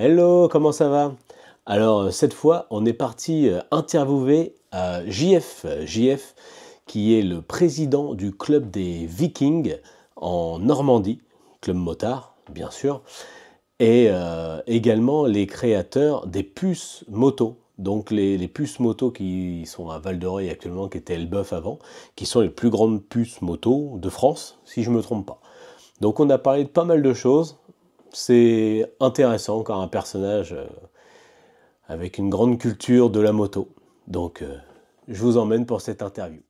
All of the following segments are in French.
Hello, comment ça va? Alors, cette fois, on est parti interviewer JF. JF, qui est le président du club des Vikings en Normandie, club motard, bien sûr, et également les créateurs des puces moto. Donc, les puces moto qui sont à Val-de-Reuil actuellement, qui étaient Elbeuf avant, qui sont les plus grandes puces moto de France, si je ne me trompe pas. Donc, on a parlé de pas mal de choses. C'est intéressant, encore un personnage avec une grande culture de la moto. Donc, je vous emmène pour cette interview.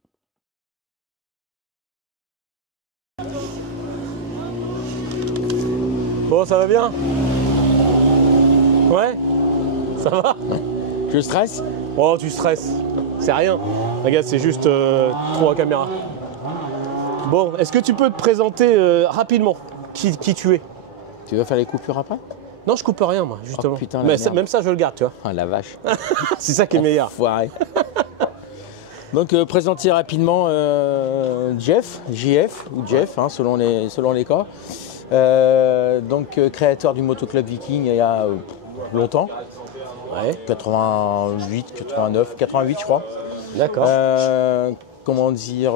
Bon, ça va bien? Ouais? Ça va? Je stresse? Oh, tu stresses. C'est rien. Regarde, c'est juste 3 caméras. Bon, est-ce que tu peux te présenter rapidement qui tu es? Tu veux faire les coupures après? Non, je coupe rien, moi, justement. Oh, putain, mais même ça, je le garde, tu vois. Ah la vache. C'est ça qui est meilleur. Foiré. Donc présenter rapidement Jeff, JF ou Jeff, hein, selon les cas. Donc créateur du motoclub Viking il y a longtemps. Ouais. 88, 89, 88 je crois. D'accord. Comment dire,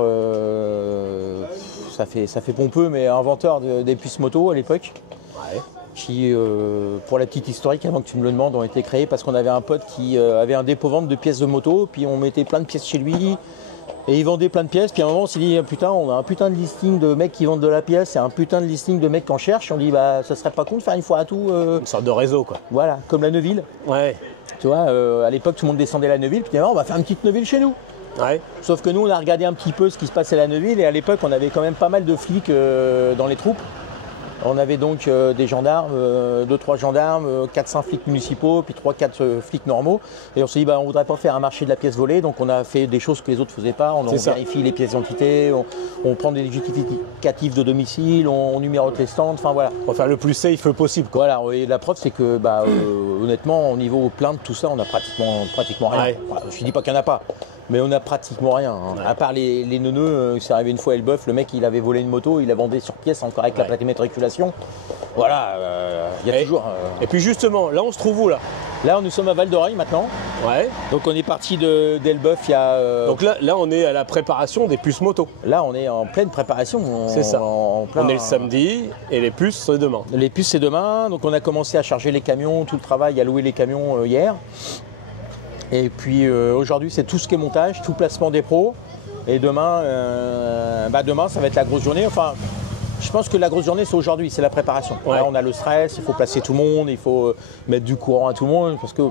ça fait pompeux, mais inventeur des puces moto à l'époque. Ouais. Qui, pour la petite historique, avant que tu me le demandes, ont été créés parce qu'on avait un pote qui avait un dépôt-vente de pièces de moto, puis on mettait plein de pièces chez lui, et il vendait plein de pièces, puis à un moment on s'est dit, putain, on a un putain de listing de mecs qui vendent de la pièce, et un putain de listing de mecs qui en cherchent, on dit, bah ça serait pas con de faire une fois à tout. Une sorte de réseau, quoi. Voilà, comme la Neuville. Ouais. Tu vois, à l'époque tout le monde descendait à la Neuville, puis on va faire une petite Neuville chez nous. Ouais. Sauf que nous on a regardé un petit peu ce qui se passait à la Neuville, et à l'époque on avait quand même pas mal de flics dans les troupes. On avait donc des gendarmes, 2-3 gendarmes, 4-5 flics municipaux, puis 3-4 flics normaux. Et on s'est dit, bah, on ne voudrait pas faire un marché de la pièce volée, donc on a fait des choses que les autres ne faisaient pas. On vérifie les pièces d'identité, on prend des justificatifs de domicile, on numérote les stands, enfin voilà. On va faire le plus safe possible, quoi. Voilà, et la preuve c'est que, bah, honnêtement, au niveau plainte, tout ça, on a pratiquement rien. Ouais. Enfin, je ne dis pas qu'il n'y en a pas. Mais on a pratiquement rien, hein. Ouais. À part les neuneux, c'est arrivé une fois à Elbeuf, le mec il avait volé une moto, il la vendait sur pièce encore avec la plaque d'immatriculation. Voilà, il y a toujours. Et puis justement, là on se trouve où là? Là nous sommes à Val-de-Reuil maintenant. Ouais. Donc on est parti d'Elbeuf il y a. Donc là on est à la préparation des puces moto. Là on est en pleine préparation. C'est ça. On est le samedi et les puces c'est demain. Les puces c'est demain, donc on a commencé à charger les camions, tout le travail, à louer les camions hier. Et puis aujourd'hui c'est tout ce qui est montage, tout placement des pros. Et demain, demain ça va être la grosse journée. Enfin, je pense que la grosse journée c'est aujourd'hui, c'est la préparation. Ouais. Là on a le stress, il faut placer tout le monde, il faut mettre du courant à tout le monde. Parce que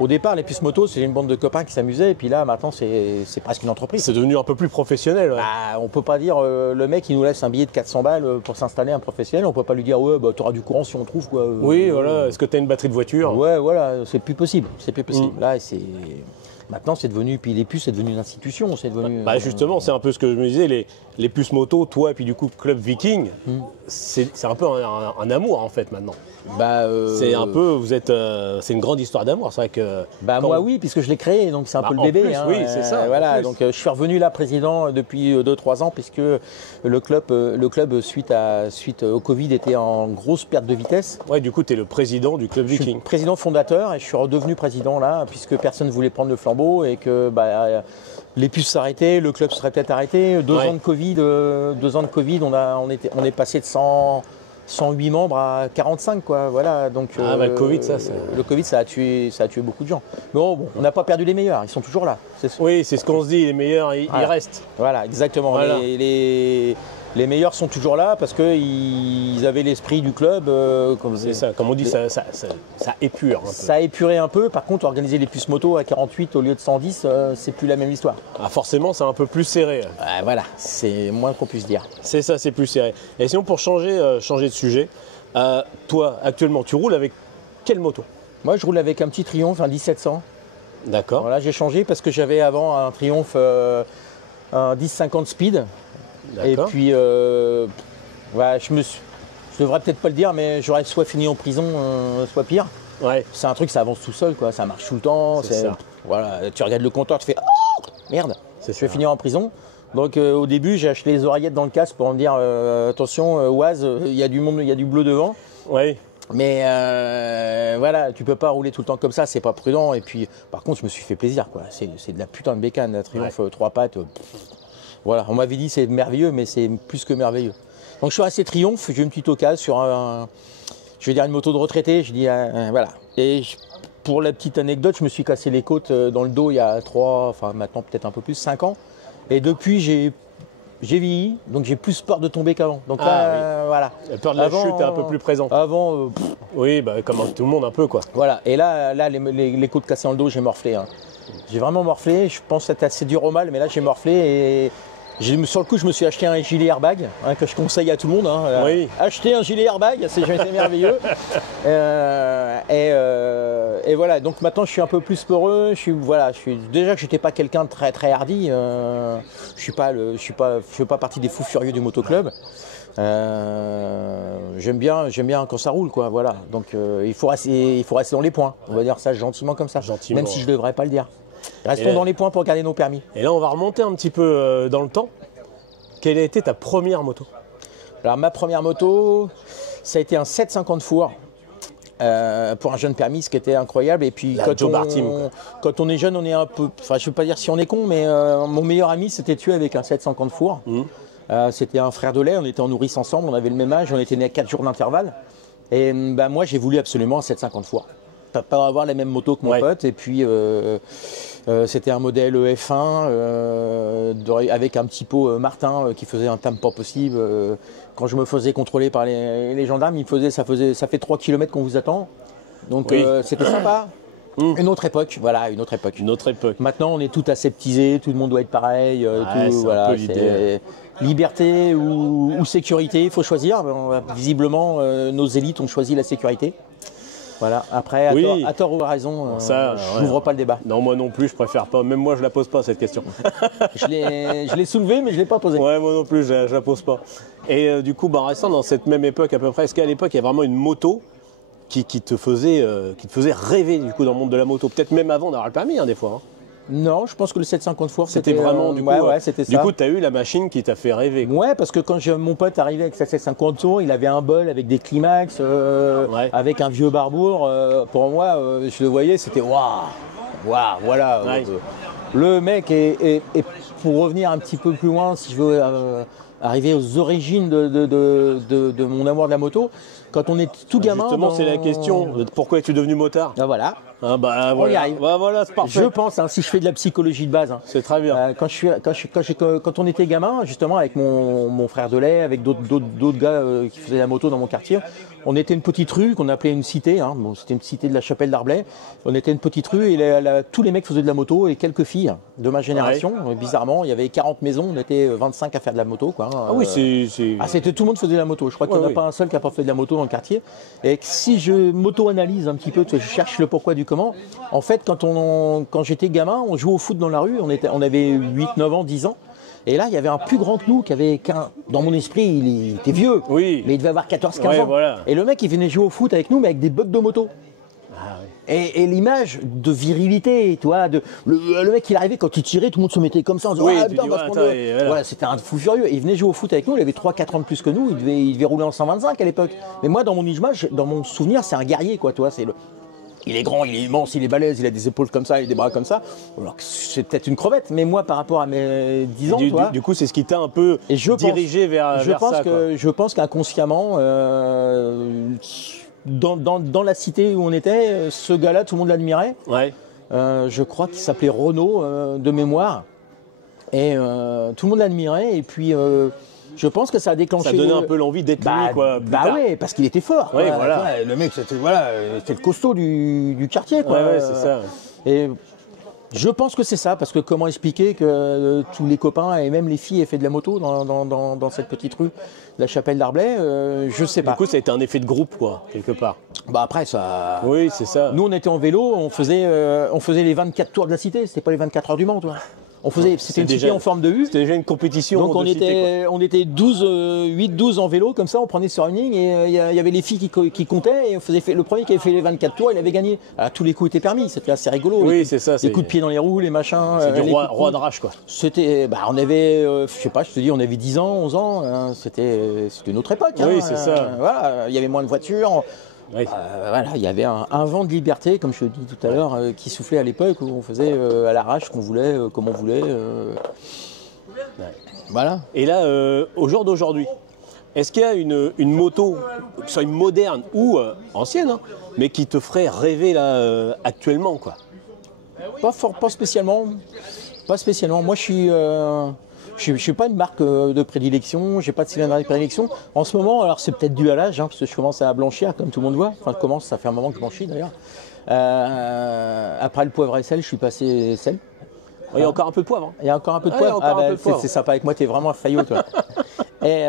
au départ les puces moto c'est une bande de copains qui s'amusaient. Et puis là maintenant c'est presque une entreprise. C'est devenu un peu plus professionnel. Ouais. Bah, on peut pas dire le mec il nous laisse un billet de 400 balles pour s'installer un professionnel. On peut pas lui dire ouais bah tu auras du courant si on trouve quoi. Oui voilà, est-ce que tu as une batterie de voiture? Ouais voilà, c'est plus possible. C'est plus possible. Là c'est. Maintenant, c'est devenu, puis les puces, c'est devenu une institution. C'est devenu. Bah justement, c'est un peu ce que je me disais, les puces moto, toi et puis du coup Club Viking, c'est un peu un amour en fait maintenant. Bah, c'est un peu, c'est une grande histoire d'amour, c'est vrai que. Bah moi oui, puisque je l'ai créé, donc c'est un peu le bébé. Plus, hein, oui, c'est ça. Voilà, donc je suis revenu là président depuis 2-3 ans, puisque le club suite au Covid était en grosse perte de vitesse. Ouais, du coup, tu es le président du Club Viking. Président fondateur, et je suis redevenu président là, puisque personne ne voulait prendre le flambeau et que les puces s'arrêtaient, le club serait peut-être arrêté. 2 ans de Covid, on est passé de 108 membres à 45 quoi. Voilà, donc le Covid, le Covid ça a tué beaucoup de gens. Mais bon, on n'a pas perdu les meilleurs, ils sont toujours là. Oui, c'est ce qu'on se dit, les meilleurs ils restent. Voilà, exactement. Voilà. Les meilleurs sont toujours là parce qu'ils avaient l'esprit du club. C'est ça, comme on dit, ça épure. Un peu. Ça a épuré un peu. Par contre, organiser les puces moto à 48 au lieu de 110, c'est plus la même histoire. Ah, forcément, c'est un peu plus serré. Voilà, c'est moins qu'on puisse dire. C'est ça, c'est plus serré. Et sinon, pour changer de sujet, toi, actuellement, tu roules avec quelle moto? Moi, je roule avec un petit Triumph, un 1700. D'accord. Voilà, j'ai changé parce que j'avais avant un Triumph, un 1050 Speed. Et puis, je devrais peut-être pas le dire, mais j'aurais soit fini en prison, soit pire. Ouais. C'est un truc, ça avance tout seul, quoi. Ça marche tout le temps. Voilà, tu regardes le compteur, tu fais oh, merde, je vais finir en prison. Donc au début, j'ai acheté les oreillettes dans le casque pour me dire attention, Oise, il y a du monde, il y a du bleu devant. Ouais. Mais voilà, tu peux pas rouler tout le temps comme ça, c'est pas prudent. Et puis, par contre, je me suis fait plaisir, quoi. C'est de la putain de bécane, la Triumph 3 pattes. Voilà, on m'avait dit c'est merveilleux, mais c'est plus que merveilleux. Donc je suis assez Triumph, j'ai une petite occasion sur je vais dire une moto de retraité. Je dis voilà. Et pour la petite anecdote, je me suis cassé les côtes dans le dos il y a 3, enfin maintenant peut-être un peu plus, 5 ans. Et depuis, j'ai vieilli, donc j'ai plus peur de tomber qu'avant. Donc là, voilà. La peur de la chute est un peu plus présente. Avant, oui, bah, comme tout le monde un peu, quoi. Voilà. Et là les côtes cassées dans le dos, j'ai morflé. Hein. J'ai vraiment morflé. Je pense que c'était assez dur au mal, mais là j'ai morflé et sur le coup, je me suis acheté un gilet airbag que je conseille à tout le monde. Hein. Oui. Acheter un gilet airbag, c'est merveilleux. Et voilà, donc maintenant je suis un peu plus peureux. Déjà que j'étais pas quelqu'un de très très hardi. Je fais pas partie des fous furieux du motoclub. J'aime bien quand ça roule, quoi. Voilà. Donc il faut rester dans les points. On va dire ça gentiment comme ça. Gentiment. Même si je devrais pas le dire. Restons dans les points pour garder nos permis. Et là, on va remonter un petit peu dans le temps. Quelle a été ta première moto? Alors, ma première moto, ça a été un 750 four pour un jeune permis, ce qui était incroyable. Et puis, quand on est jeune, on est un peu. Enfin, je ne veux pas dire si on est con, mais mon meilleur ami s'était tué avec un 750 four. C'était un frère de lait, on était en nourrice ensemble, on avait le même âge, on était nés à 4 jours d'intervalle. Et moi, j'ai voulu absolument un 750 four. Pas avoir la même moto que mon pote. Et puis, c'était un modèle F1 avec un petit pot Martin qui faisait un time pas possible. Quand je me faisais contrôler par les gendarmes, ça fait 3 km qu'on vous attend. Donc, c'était sympa. Une autre époque, voilà, une autre époque. Une autre époque. Maintenant, on est tout aseptisé, tout le monde doit être pareil. Un peu l'idée. Liberté ou sécurité, il faut choisir. Visiblement, nos élites ont choisi la sécurité. Voilà, après, à tort ou à raison, je n'ouvre pas le débat. Non, moi non plus, je préfère pas. Même moi, je la pose pas, cette question. Je l'ai soulevée, mais je ne l'ai pas posée. Ouais, moi non plus, je la pose pas. Et du coup, restant dans cette même époque à peu près, est-ce qu'à l'époque, il y a vraiment une moto qui te faisait rêver du coup dans le monde de la moto? Peut-être même avant d'avoir le permis, des fois. Non, je pense que le 750 four, c'était vraiment du coup. C'était ça. Du coup, tu as eu la machine qui t'a fait rêver, quoi. Ouais, parce que quand mon pote arrivait avec sa 750 tours, il avait un bol avec des climax, avec un vieux barbour. Pour moi, je le voyais, c'était waouh, voilà. Le mec est pour revenir un petit peu plus loin, si je veux arriver aux origines de mon amour de la moto. Quand on est tout gamin. Justement, c'est la question. Pourquoi es-tu devenu motard? Voilà. On y arrive. Voilà, c'est parfait. Je pense, si je fais de la psychologie de base. C'est très bien. Quand on était gamin, justement, avec mon frère de lait, avec d'autres gars qui faisaient la moto dans mon quartier, on était une petite rue qu'on appelait une cité. C'était une cité de la Chapelle d'Arblay. On était une petite rue et tous les mecs faisaient de la moto et quelques filles de ma génération. Bizarrement, il y avait 40 maisons, on était 25 à faire de la moto, quoi. Ah oui, c'était tout le monde faisait de la moto. Je crois qu'il n'y en a pas un seul qui n'a pas fait de la moto dans le quartier. Et si je m'auto-analyse un petit peu, je cherche le pourquoi du comment. En fait, quand j'étais gamin, on jouait au foot dans la rue. On avait 8, 9 ans, 10 ans. Et là, il y avait un plus grand que nous dans mon esprit, il était vieux, mais il devait avoir 14-15 ans. Voilà. Et le mec, il venait jouer au foot avec nous, mais avec des bugs de moto. Et l'image de virilité, tu vois, le mec il arrivait quand il tirait, tout le monde se mettait comme ça en disant voilà, c'était un fou furieux. Et il venait jouer au foot avec nous, il avait 3-4 ans de plus que nous, il devait rouler en 125 à l'époque. Mais moi dans mon souvenir, c'est un guerrier, quoi, tu vois, il est grand, il est immense, il est balèze, il a des épaules comme ça, il a des bras comme ça. Alors que c'est peut-être une crevette, mais moi par rapport à mes 10 ans, du coup c'est ce qui t'a un peu dirigé vers ça. Je pense qu'inconsciemment, dans la cité où on était, ce gars-là, tout le monde l'admirait. Je crois qu'il s'appelait Renaud de mémoire. Et tout le monde l'admirait. Et puis, je pense que ça a déclenché. Ça donnait un peu l'envie d'être lui, quoi. Oui, parce qu'il était fort. Le mec, c'était le costaud du quartier, quoi. C'est ça. Et je pense que c'est ça, parce que comment expliquer que tous les copains et même les filles aient fait de la moto dans cette petite rue, la Chapelle d'Arblay, je sais pas. Du coup, ça a été un effet de groupe, quoi, quelque part. Après, ça. Oui, c'est ça. Nous, on était en vélo, on faisait les 24 tours de la cité, c'était pas les 24 heures du Mans, toi. C'était une cité en forme de U. C'était déjà une compétition. Donc on était 8-12 en vélo, comme ça, on prenait sur une ligne et il y avait les filles qui comptaient et le premier qui avait fait les 24 tours, il avait gagné. Alors, tous les coups étaient permis, c'était assez rigolo. Oui, c'est ça. Les coups de pied dans les roues, les machins. C'est du roi de rage, quoi. C'était, on avait, je sais pas, je te dis, on avait 10 ans, 11 ans, c'était une autre époque. Oui, c'est ça. Voilà, il y avait moins de voitures. Oui. Voilà, il y avait un vent de liberté, comme je te dis tout à l'heure, qui soufflait à l'époque, où on faisait à l'arrache ce qu'on voulait, comme on voulait. Voilà. Et là, au jour d'aujourd'hui, est-ce qu'il y a une moto, que ce soit une moderne ou ancienne, hein, mais qui te ferait rêver là actuellement, quoi? Pas spécialement. Pas spécialement. Moi, je suis pas une marque de prédilection, j'ai pas de cylindre de prédilection. En ce moment, alors c'est peut-être dû à l'âge, hein, parce que je commence à blanchir, comme tout le monde voit. Enfin, ça fait un moment que je blanchis d'ailleurs. Après le poivre et sel, je suis passé sel. Il y a encore un peu de poivre. Hein. Il y a encore un peu de il y a poivre. encore un peu de poivre. C'est sympa avec moi, t'es vraiment un faillot, toi. Et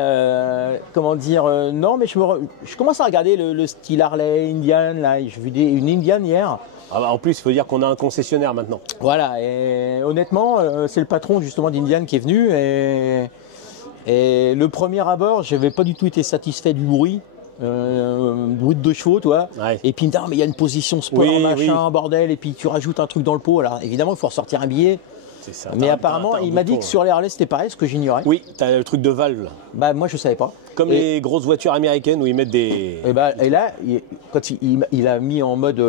comment dire, non, mais je commence à regarder le style Harley, Indian. Là, j'ai vu une Indian hier. Ah bah en plus, il faut dire qu'on a un concessionnaire maintenant. Voilà, et honnêtement, c'est le patron justement d'Indian qui est venu. Et le premier abord, je n'avais pas du tout été satisfait du bruit. Bruit de 2 chevaux, toi. Ouais. Et puis, mais il y a une position sport, Oui, machin, bordel. Et puis, tu rajoutes un truc dans le pot. Alors, évidemment, il faut ressortir un billet. C'est ça. Mais apparemment, il m'a dit que sur les Harley, c'était pareil, ce que j'ignorais. Oui, t'as le truc de valve là. Bah, moi, je savais pas. Comme les grosses voitures américaines où ils mettent des Et là, quand il a mis en mode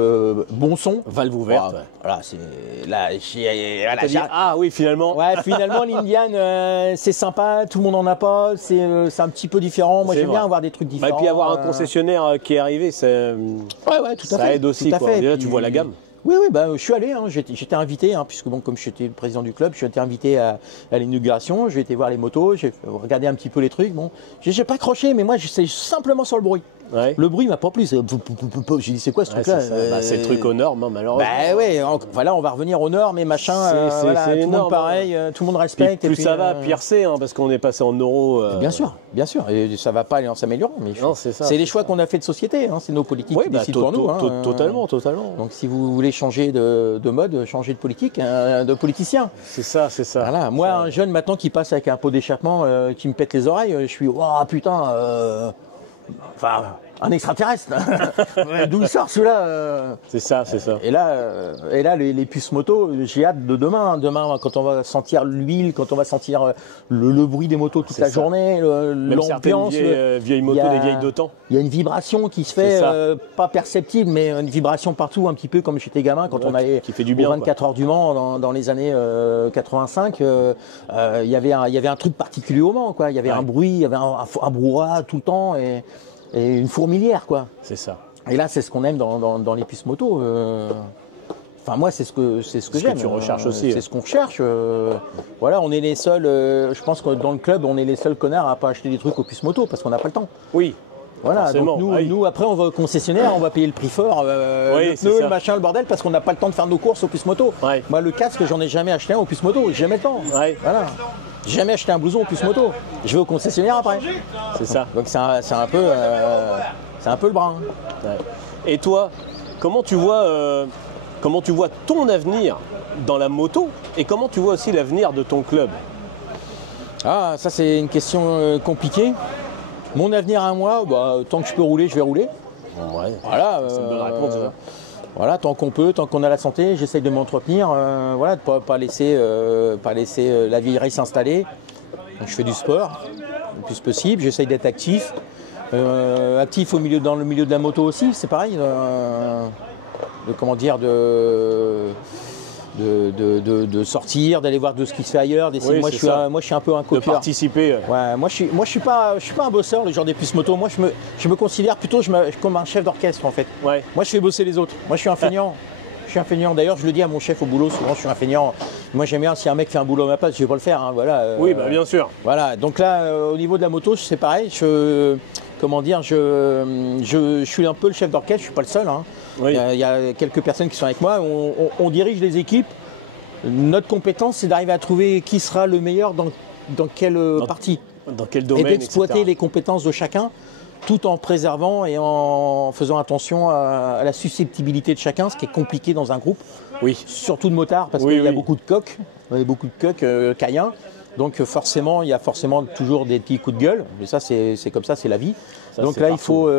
bon son, valves ouvertes. Ouais. voilà, c'est là, T'as dit, ah oui, finalement. ouais, finalement, l'Indian, c'est sympa, tout le monde en a pas, c'est un petit peu différent. Moi, C'est j'aime vrai. bien avoir des trucs Bah, différents. et puis avoir un concessionnaire qui est arrivé, Ouais, tout à fait. ça aide aussi. Tout à Quoi. fait. Déjà, Puis- tu vois la gamme. Oui, bah, je suis allé, hein, j'étais invité, hein, puisque bon, comme j'étais le président du club, j'ai été invité à l'inauguration, j'ai été voir les motos, j'ai regardé un petit peu les trucs. Bon, j'ai pas accroché, mais moi, c'est simplement sur le bruit. Ouais. Le bruit m'a pas plu. J'ai dit, c'est quoi ce Ouais, truc-là c'est ça. Bah, c'est le truc aux normes, hein, malheureusement. Bah ouais, voilà, on va revenir aux normes et machin. Voilà, c'est tout le monde énorme, pareil, tout le monde respecte. Plus et puis, ça va, pire c'est, hein, parce qu'on est passé en euros. Bien sûr. Et ça va pas aller en s'améliorant. Mais Non, c'est ça, c'est les c'est choix ça. qu'on a fait de société. Hein, c'est nos politiques Oui, qui bah, décident pour nous. Hein. totalement. Donc si vous voulez changer de mode, changer de politique, de politicien. C'est ça. Voilà. Moi, un jeune maintenant qui passe avec un pot d'échappement, qui me pète les oreilles, je suis, oh putain, enfin, un extraterrestre. D'où il sort celui-là C'est ça. Et là, les puces moto, j'ai hâte de demain. Hein. Demain, quand on va sentir l'huile, quand on va sentir le bruit des motos toute la ça. journée, Même certaines l'ambiance. vieilles motos, des vieilles de temps. Il y a une vibration qui se fait, ça. pas perceptible, mais une vibration partout, un petit peu comme j'étais gamin quand Ouais, on allait qui fait du bien, aux 24 heures du Mans dans les années 85. Il y avait un truc particulier au Mans, quoi. Il y avait un bruit, il y avait un brouhaha tout le temps et une fourmilière, quoi. C'est ça. Et là, c'est ce qu'on aime dans les puces moto. Enfin, moi, c'est ce que j'aime. que tu recherches aussi. C'est ce qu'on recherche. Voilà, on est les seuls. Je pense que dans le club, on est les seuls connards à pas acheter des trucs aux puces moto parce qu'on n'a pas le temps. Oui. Voilà, Forcément, donc oui. nous, après, on va au concessionnaire, on va payer le prix fort, Oui, le c'est pneu, ça. le machin, le bordel, parce qu'on n'a pas le temps de faire nos courses aux puces moto. Ouais. Moi, le casque, j'en ai jamais acheté un aux puces moto, j'ai jamais le temps. Ouais. Voilà. J'ai jamais acheté un blouson aux puces moto. Je vais au concessionnaire après. C'est ça. Donc c'est un peu le bras. Hein. Ouais. Et toi, comment tu vois ton avenir dans la moto et comment tu vois aussi l'avenir de ton club? Ah, ça c'est une question compliquée. Mon avenir à moi, bah, tant que je peux rouler, je vais rouler. Ouais. Voilà. C'est une bonne réponse, ça. Voilà, tant qu'on peut, tant qu'on a la santé, j'essaye de m'entretenir, voilà, de pas laisser la vieillerie s'installer. Donc, je fais du sport le plus possible, j'essaye d'être actif. Actif dans le milieu de la moto aussi, c'est pareil. De sortir, d'aller voir de ce qui se fait ailleurs, d'essayer. Oui, moi, c'est ça. je suis un peu un De copieur. participer. Ouais, moi je suis pas un bosseur, le genre des puces moto. Moi je me considère plutôt comme un chef d'orchestre en fait. Ouais. Moi je fais bosser les autres. Moi je suis un feignant. Je suis un feignant. D'ailleurs je le dis à mon chef au boulot souvent, je suis un feignant. Moi j'aime bien si un mec fait un boulot à ma place, je vais pas le faire. Hein, voilà. Oui, bah bien sûr. Voilà. Donc là au niveau de la moto c'est pareil. Je suis un peu le chef d'orchestre. Je suis pas le seul. Hein. Oui. Il y a quelques personnes qui sont avec moi. On dirige les équipes. Notre compétence, c'est d'arriver à trouver qui sera le meilleur dans quelle partie. Dans quel Et domaine, d'exploiter etc. les compétences de chacun, tout en préservant et en faisant attention à la susceptibilité de chacun, ce qui est compliqué dans un groupe. Oui. Surtout de motards, parce Oui, qu'il y a oui. beaucoup de coqs, caïens. Donc forcément, il y a forcément toujours des petits coups de gueule. Mais ça, c'est comme ça, c'est la vie. Ça, donc là, il faut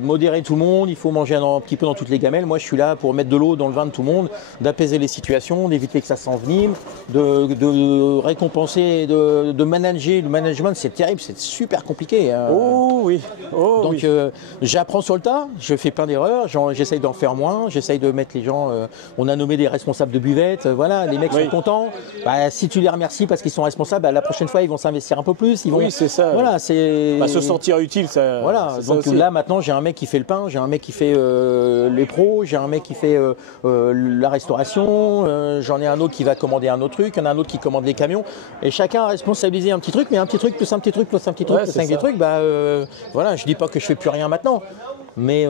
modérer tout le monde, il faut manger un petit peu dans toutes les gamelles. Moi, je suis là pour mettre de l'eau dans le vin de tout le monde, d'apaiser les situations, d'éviter que ça s'envenime, de récompenser, de manager. Le management, c'est terrible, c'est super compliqué. Oh oui. Oh, donc oui. j'apprends sur le tas, je fais plein d'erreurs, j'essaye d'en faire moins, j'essaye de mettre les gens. On a nommé des responsables de buvette, voilà, les mecs sont contents. Bah, si tu les remercies parce qu'ils sont responsables, bah, la prochaine fois ils vont s'investir un peu plus. Ils vont, Oui, c'est ça. Voilà, c'est. Bah, se sentir utile, ça. Voilà, donc là maintenant j'ai un mec qui fait le pain, j'ai un mec qui fait les pros, j'ai un mec qui fait la restauration, j'en ai un autre qui va commander un autre truc, il y en a un autre qui commande les camions, et chacun a responsabilisé un petit truc, mais un petit truc plus un petit truc plus un petit truc plus un petit truc, bah voilà, je dis pas que je fais plus rien maintenant. Mais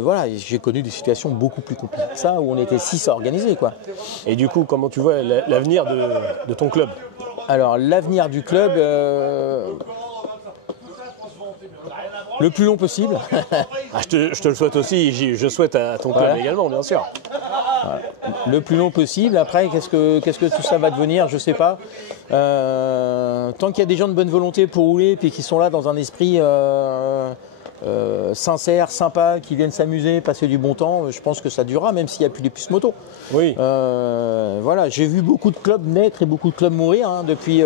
voilà, j'ai connu des situations beaucoup plus compliquées que ça, où on était 6 à organiser, quoi. Et du coup, comment tu vois l'avenir de ton club? Alors, l'avenir du club, le plus long possible. Ah, je te le souhaite aussi, je souhaite à ton club également, bien sûr. Voilà. Le plus long possible. Après, qu'est-ce que tout ça va devenir, je sais pas. Tant qu'il y a des gens de bonne volonté pour rouler, puis qui sont là dans un esprit sincère, sympa, qui viennent s'amuser, passer du bon temps, je pense que ça durera, même s'il n'y a plus les puces moto. Oui. Voilà, j'ai vu beaucoup de clubs naître et beaucoup de clubs mourir depuis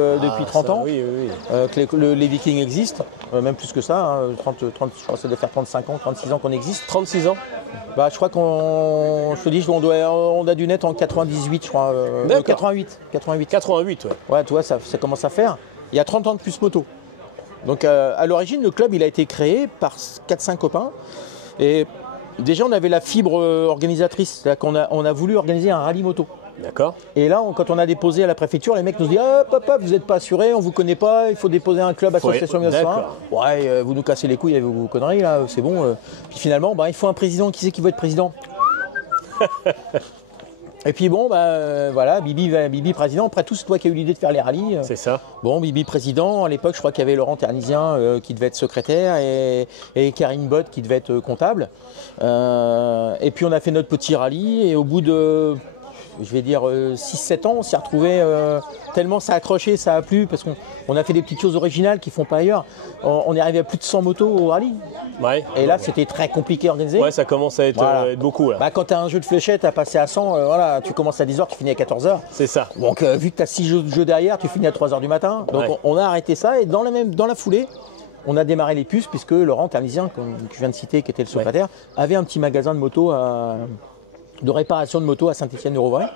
30 ans. Oui, oui, oui. Que les Vikings existent, même plus que ça, hein, 30, je crois que ça doit faire 35 ans, 36 ans qu'on existe. 36 ans. Bah, je crois je te dis, on a dû naître en 98, je crois. 88. 88, ouais. Ouais, tu vois, ça commence à faire. Il y a 30 ans de plus moto. Donc à l'origine, le club il a été créé par 4-5 copains. Et déjà, on avait la fibre organisatrice. C'est-à-dire qu'on a voulu organiser un rallye moto. D'accord. Et là, quand on a déposé à la préfecture, les mecs nous disent hop, vous n'êtes pas assuré, on ne vous connaît pas, il faut déposer un club association 1901. Ouais, vous nous cassez les couilles avec vos conneries là, c'est bon. Puis finalement, il faut un président. Qui c'est qui veut être président? Et puis bon, voilà, Bibi président. Après tout, c'est toi qui as eu l'idée de faire les rallyes. C'est ça. Bon, Bibi président. À l'époque, je crois qu'il y avait Laurent Ternisien qui devait être secrétaire et Karine Bott qui devait être comptable. Et puis on a fait notre petit rallye et au bout de, je vais dire 6-7 ans, on s'est retrouvés tellement ça a accroché, ça a plu, parce qu'on a fait des petites choses originales qu'ils ne font pas ailleurs. On est arrivé à plus de 100 motos au rallye. Ouais. Et là, c'était très compliqué à organiser. Ouais, ça commence à être beaucoup là. Quand tu as un jeu de fléchettes à passer à 100, voilà, tu commences à 10h, tu finis à 14h. C'est ça. Donc vu que tu as 6 jeux derrière, tu finis à 3h du matin. Donc on a arrêté ça et dans la foulée, on a démarré les puces puisque Laurent Ternisien, que tu viens de citer, qui était le secrétaire, avait un petit magasin de motos de réparation de motos à Saint-Étienne-du-Rouvray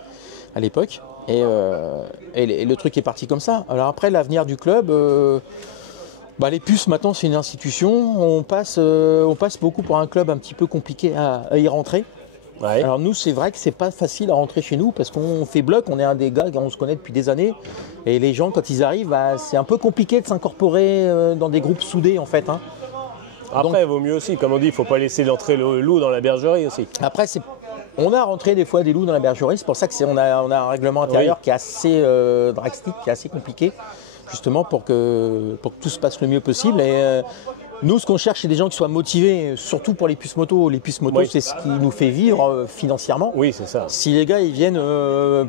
à l'époque. Et le truc est parti comme ça. Alors après, l'avenir du club, les puces maintenant c'est une institution. On passe beaucoup pour un club un petit peu compliqué à y rentrer. Ouais. Alors nous, c'est vrai que c'est pas facile à rentrer chez nous parce qu'on fait bloc, on est un des gars, on se connaît depuis des années. Et les gens, quand ils arrivent, c'est un peu compliqué de s'incorporer dans des groupes soudés en fait. Hein. Après, il vaut mieux aussi, comme on dit, il ne faut pas laisser l'entrée le loup dans la bergerie aussi. Après, on a rentré des fois des loups dans la bergerie, c'est pour ça qu'on a un règlement intérieur qui est assez drastique, qui est assez compliqué, justement pour que tout se passe le mieux possible. Et nous, ce qu'on cherche, c'est des gens qui soient motivés, surtout pour les puces moto. Les puces moto, c'est ce qui nous fait vivre financièrement. Oui, c'est ça. Si les gars ils viennent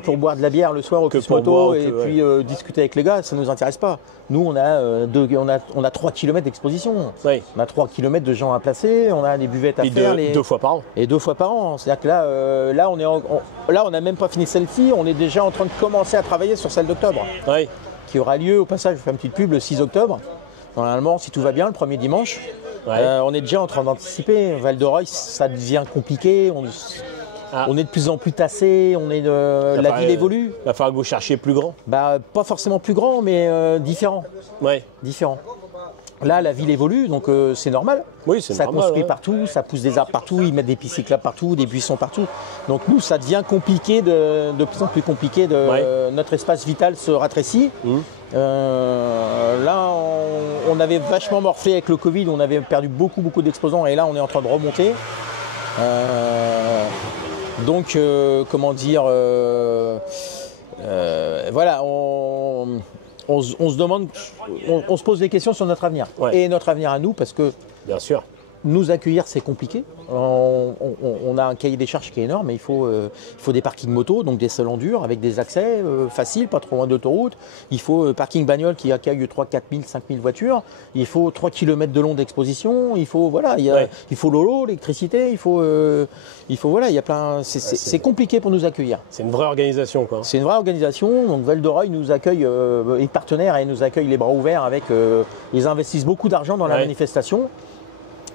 pour boire de la bière le soir aux puces moto et puis discuter avec les gars, ça ne nous intéresse pas. Nous, on a 3 km d'exposition. Oui. On a 3 km de gens à placer, on a des buvettes à faire. 2 fois par an. Et 2 fois par an. C'est-à-dire que là, on n'a même pas fini celle-ci, on est déjà en train de commencer à travailler sur celle d'octobre. Oui. Qui aura lieu, au passage, je fais une petite pub, le 6 octobre. Normalement, si tout va bien, le premier dimanche. On est déjà en train d'anticiper. Val de Reuil, ça devient compliqué. On est de plus en plus tassé. La ville évolue. Il va falloir que vous cherchiez plus grand. Pas forcément plus grand, mais différent. Ouais. Différent. Là, la ville évolue, donc c'est normal. Oui, c'est normal. Ça construit partout, ça pousse des arbres partout, ils mettent des pistes cyclables partout, des buissons partout. Donc nous, ça devient compliqué, de plus en plus compliqué. Notre espace vital se rétrécit. Là, on avait vachement morflé avec le Covid, on avait perdu beaucoup d'exposants et là, on est en train de remonter. Donc, comment dire, voilà, on se demande, on se pose des questions sur notre avenir. Et notre avenir à nous, parce que bien sûr, nous accueillir, c'est compliqué. On a un cahier des charges qui est énorme, mais il faut des parkings moto, donc des salons durs avec des accès faciles, pas trop loin d'autoroute. Il faut parking bagnole qui accueille 3 4 000, 5 000 voitures. Il faut 3 km de long d'exposition. Il faut voilà, il faut l'eau, l'électricité. Il faut voilà, il y a plein. C'est compliqué pour nous accueillir. C'est une vraie organisation, quoi. C'est une vraie organisation. Donc Val d'Oreuil nous accueille, est partenaire et nous accueille les bras ouverts avec. Ils investissent beaucoup d'argent dans la manifestation.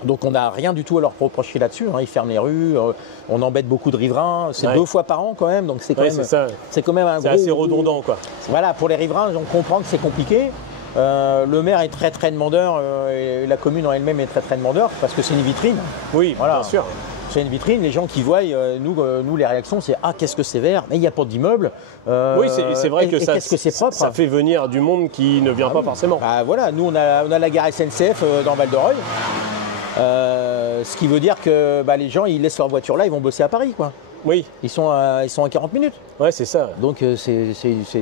Donc on n'a rien du tout à leur reprocher là-dessus. Ils ferment les rues, on embête beaucoup de riverains. C'est 2 fois par an quand même, donc c'est quand même un gros. C'est assez redondant, quoi. Voilà, pour les riverains, on comprend que c'est compliqué. Le maire est très très demandeur et la commune en elle-même est très très demandeur parce que c'est une vitrine. Oui, voilà. Bien sûr. C'est une vitrine, les gens qui voient, nous les réactions c'est ah qu'est-ce que c'est vert, mais il n'y a pas d'immeuble. Oui, c'est vrai que qu'est-ce que c'est propre. Ça fait venir du monde qui ne vient pas forcément. Bah, voilà, nous on a la gare SNCF dans Val d'Oreuil. Ce qui veut dire que les gens ils laissent leur voiture là, ils vont bosser à Paris, quoi. Oui. Ils sont à 40 minutes. Ouais, c'est ça. Donc c'est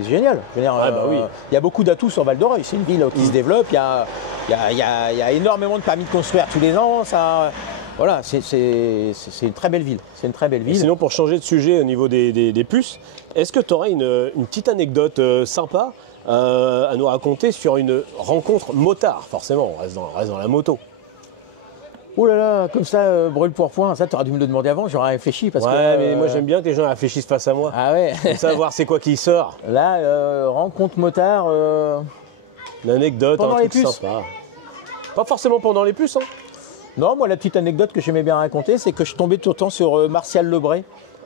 génial. Je veux dire, oui. Il y a beaucoup d'atouts sur Val d'Oreuil. C'est une ville qui se développe. Il y a énormément de permis de construire tous les ans. Ça, voilà, c'est une très belle ville. C'est une très belle ville. Et sinon, pour changer de sujet au niveau des puces, est-ce que tu aurais une petite anecdote sympa à nous raconter sur une rencontre motard? Forcément, on reste dans la moto. Oh là là, comme ça, brûle pour point, ça tu aurais dû me le demander avant, j'aurais réfléchi parce que. Mais moi j'aime bien que les gens réfléchissent face à moi. Ah ouais. Comme ça, voir c'est quoi qui sort. Là, rencontre motard. Une anecdote, un truc sympa. Pas forcément pendant les puces, hein. Non, moi la petite anecdote que j'aimais bien raconter, c'est que je tombais tout le temps sur Martial Lebray.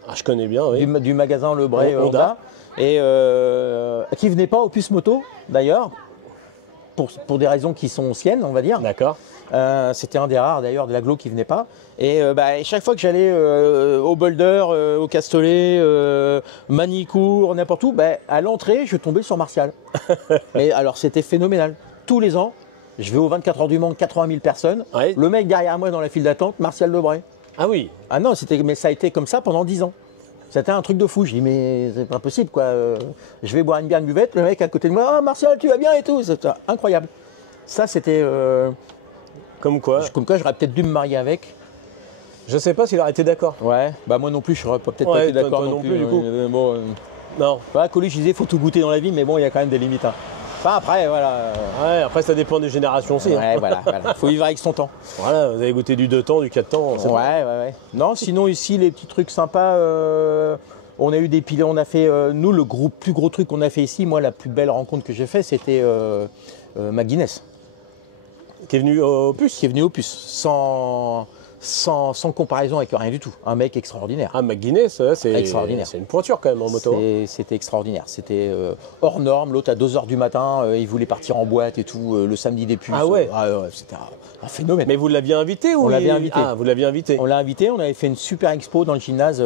Ah, je connais bien, oui. Du magasin Lebray Honda. Et qui venait pas aux puces moto, d'ailleurs, pour des raisons qui sont siennes, on va dire. D'accord. C'était un des rares d'ailleurs de l'agglo qui venait pas. Et chaque fois que j'allais au Boulder, au Castellet, Manicourt, n'importe où, à l'entrée, je tombais sur Martial. Mais alors c'était phénoménal. Tous les ans, je vais aux 24 heures du Mans, 80 000 personnes. Ouais. Le mec derrière moi dans la file d'attente, Martial Lebray. Ah oui. Ah non, mais ça a été comme ça pendant 10 ans. C'était un truc de fou. Je dis, mais c'est pas possible, quoi. Je vais boire une bière, une buvette, le mec à côté de moi, ah Martial, tu vas bien et tout. C'était incroyable. Ça, c'était. Comme quoi j'aurais peut-être dû me marier avec. Je sais pas s'il aurait été d'accord. Ouais, moi non plus, je serais peut-être pas été d'accord non plus. Du coup. Non. Voilà, Coluche disait, faut tout goûter dans la vie, mais bon, il y a quand même des limites. Hein. Enfin, après, voilà. Ouais, après, ça dépend des générations aussi. Ouais, voilà. Faut vivre avec son temps. Voilà, vous avez goûté du 2 temps, du 4 temps. Ouais. Non, sinon, ici, les petits trucs sympas. On a eu des pilotes, on a fait. Nous, le plus gros truc qu'on a fait ici, moi, la plus belle rencontre que j'ai fait, c'était McGuinness. Qui est venu aux puces. Qui est venu aux puces. Sans comparaison avec rien du tout. Un mec extraordinaire. Ah, McGuinness, c'est extraordinaire. C'est une pointure quand même en moto. C'était extraordinaire. C'était hors norme. L'autre, à 2 h du matin, il voulait partir en boîte et tout, le samedi des puces. Ah ouais, c'était un phénomène. Mais vous l'aviez invité ou On l'avait invité. Ah, vous l'aviez invité. On l'a invité. On avait fait une super expo dans le gymnase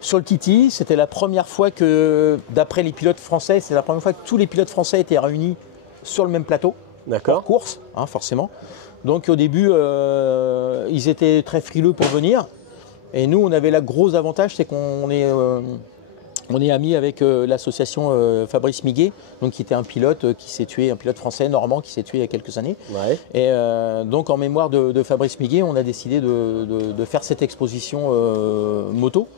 sur le Titi. C'était la première fois que, d'après les pilotes français, c'est la première fois que tous les pilotes français étaient réunis sur le même plateau. D'accord. En course, forcément. Donc au début, ils étaient très frileux pour venir. Et nous, on avait le gros avantage, c'est qu'on est amis avec l'association Fabrice Miguet, donc qui était un pilote qui s'est tué, un pilote français normand qui s'est tué il y a quelques années. Ouais. Et donc en mémoire de Fabrice Miguet, on a décidé de faire cette exposition moto.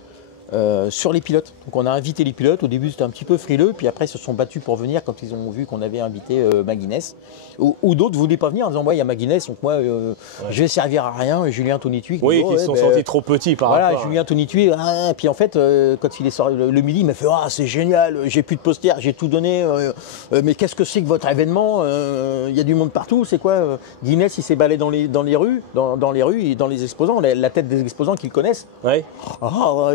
Sur les pilotes. Donc on a invité les pilotes, au début c'était un petit peu frileux, puis après ils se sont battus pour venir quand ils ont vu qu'on avait invité McGuinness. Ou d'autres ne voulaient pas venir en disant, il y a McGuinness, donc moi je vais servir à rien, Julien Tonituy. Oui, qui se sont sentis trop petits par rapport. Voilà, Julien Tonituy, puis en fait quand il est sorti le midi, il m'a fait, c'est génial, j'ai plus de poster, j'ai tout donné, mais qu'est-ce que c'est que votre événement, il y a du monde partout, c'est quoi Guinness il s'est baladé dans les rues, dans les exposants, la tête des exposants qu'ils connaissent. Ouais.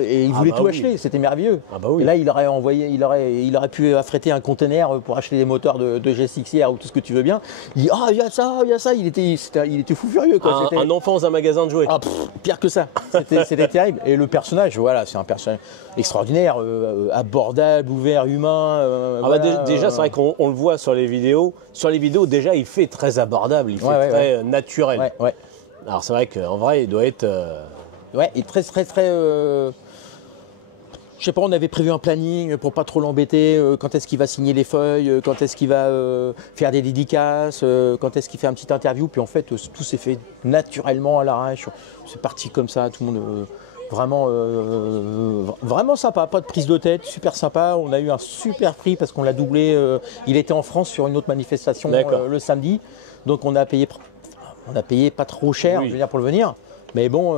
Et il voulait tout acheter, c'était merveilleux. Ah bah oui. Et là, il aurait pu affréter un conteneur pour acheter des moteurs de GSX-R ou tout ce que tu veux bien. Il dit, il y a ça, il était fou furieux. Quoi. Un enfant dans un magasin de jouets. Pire que ça, c'était terrible. Et le personnage, voilà, c'est un personnage extraordinaire, abordable, ouvert, humain. Déjà, c'est vrai qu'on le voit sur les vidéos. Sur les vidéos, déjà, il fait très abordable, il fait très naturel. Ouais. Alors c'est vrai qu'en vrai, il doit être... Ouais, il est très Je sais pas, on avait prévu un planning pour pas trop l'embêter, quand est-ce qu'il va signer les feuilles, quand est-ce qu'il va faire des dédicaces, quand est-ce qu'il fait un petit interview, puis en fait tout s'est fait naturellement à l'arrache, c'est parti comme ça, tout le monde vraiment sympa, pas de prise de tête, super sympa, on a eu un super prix parce qu'on l'a doublé, il était en France sur une autre manifestation le samedi, donc on a payé pas trop cher, je veux dire, pour le venir. Mais bon,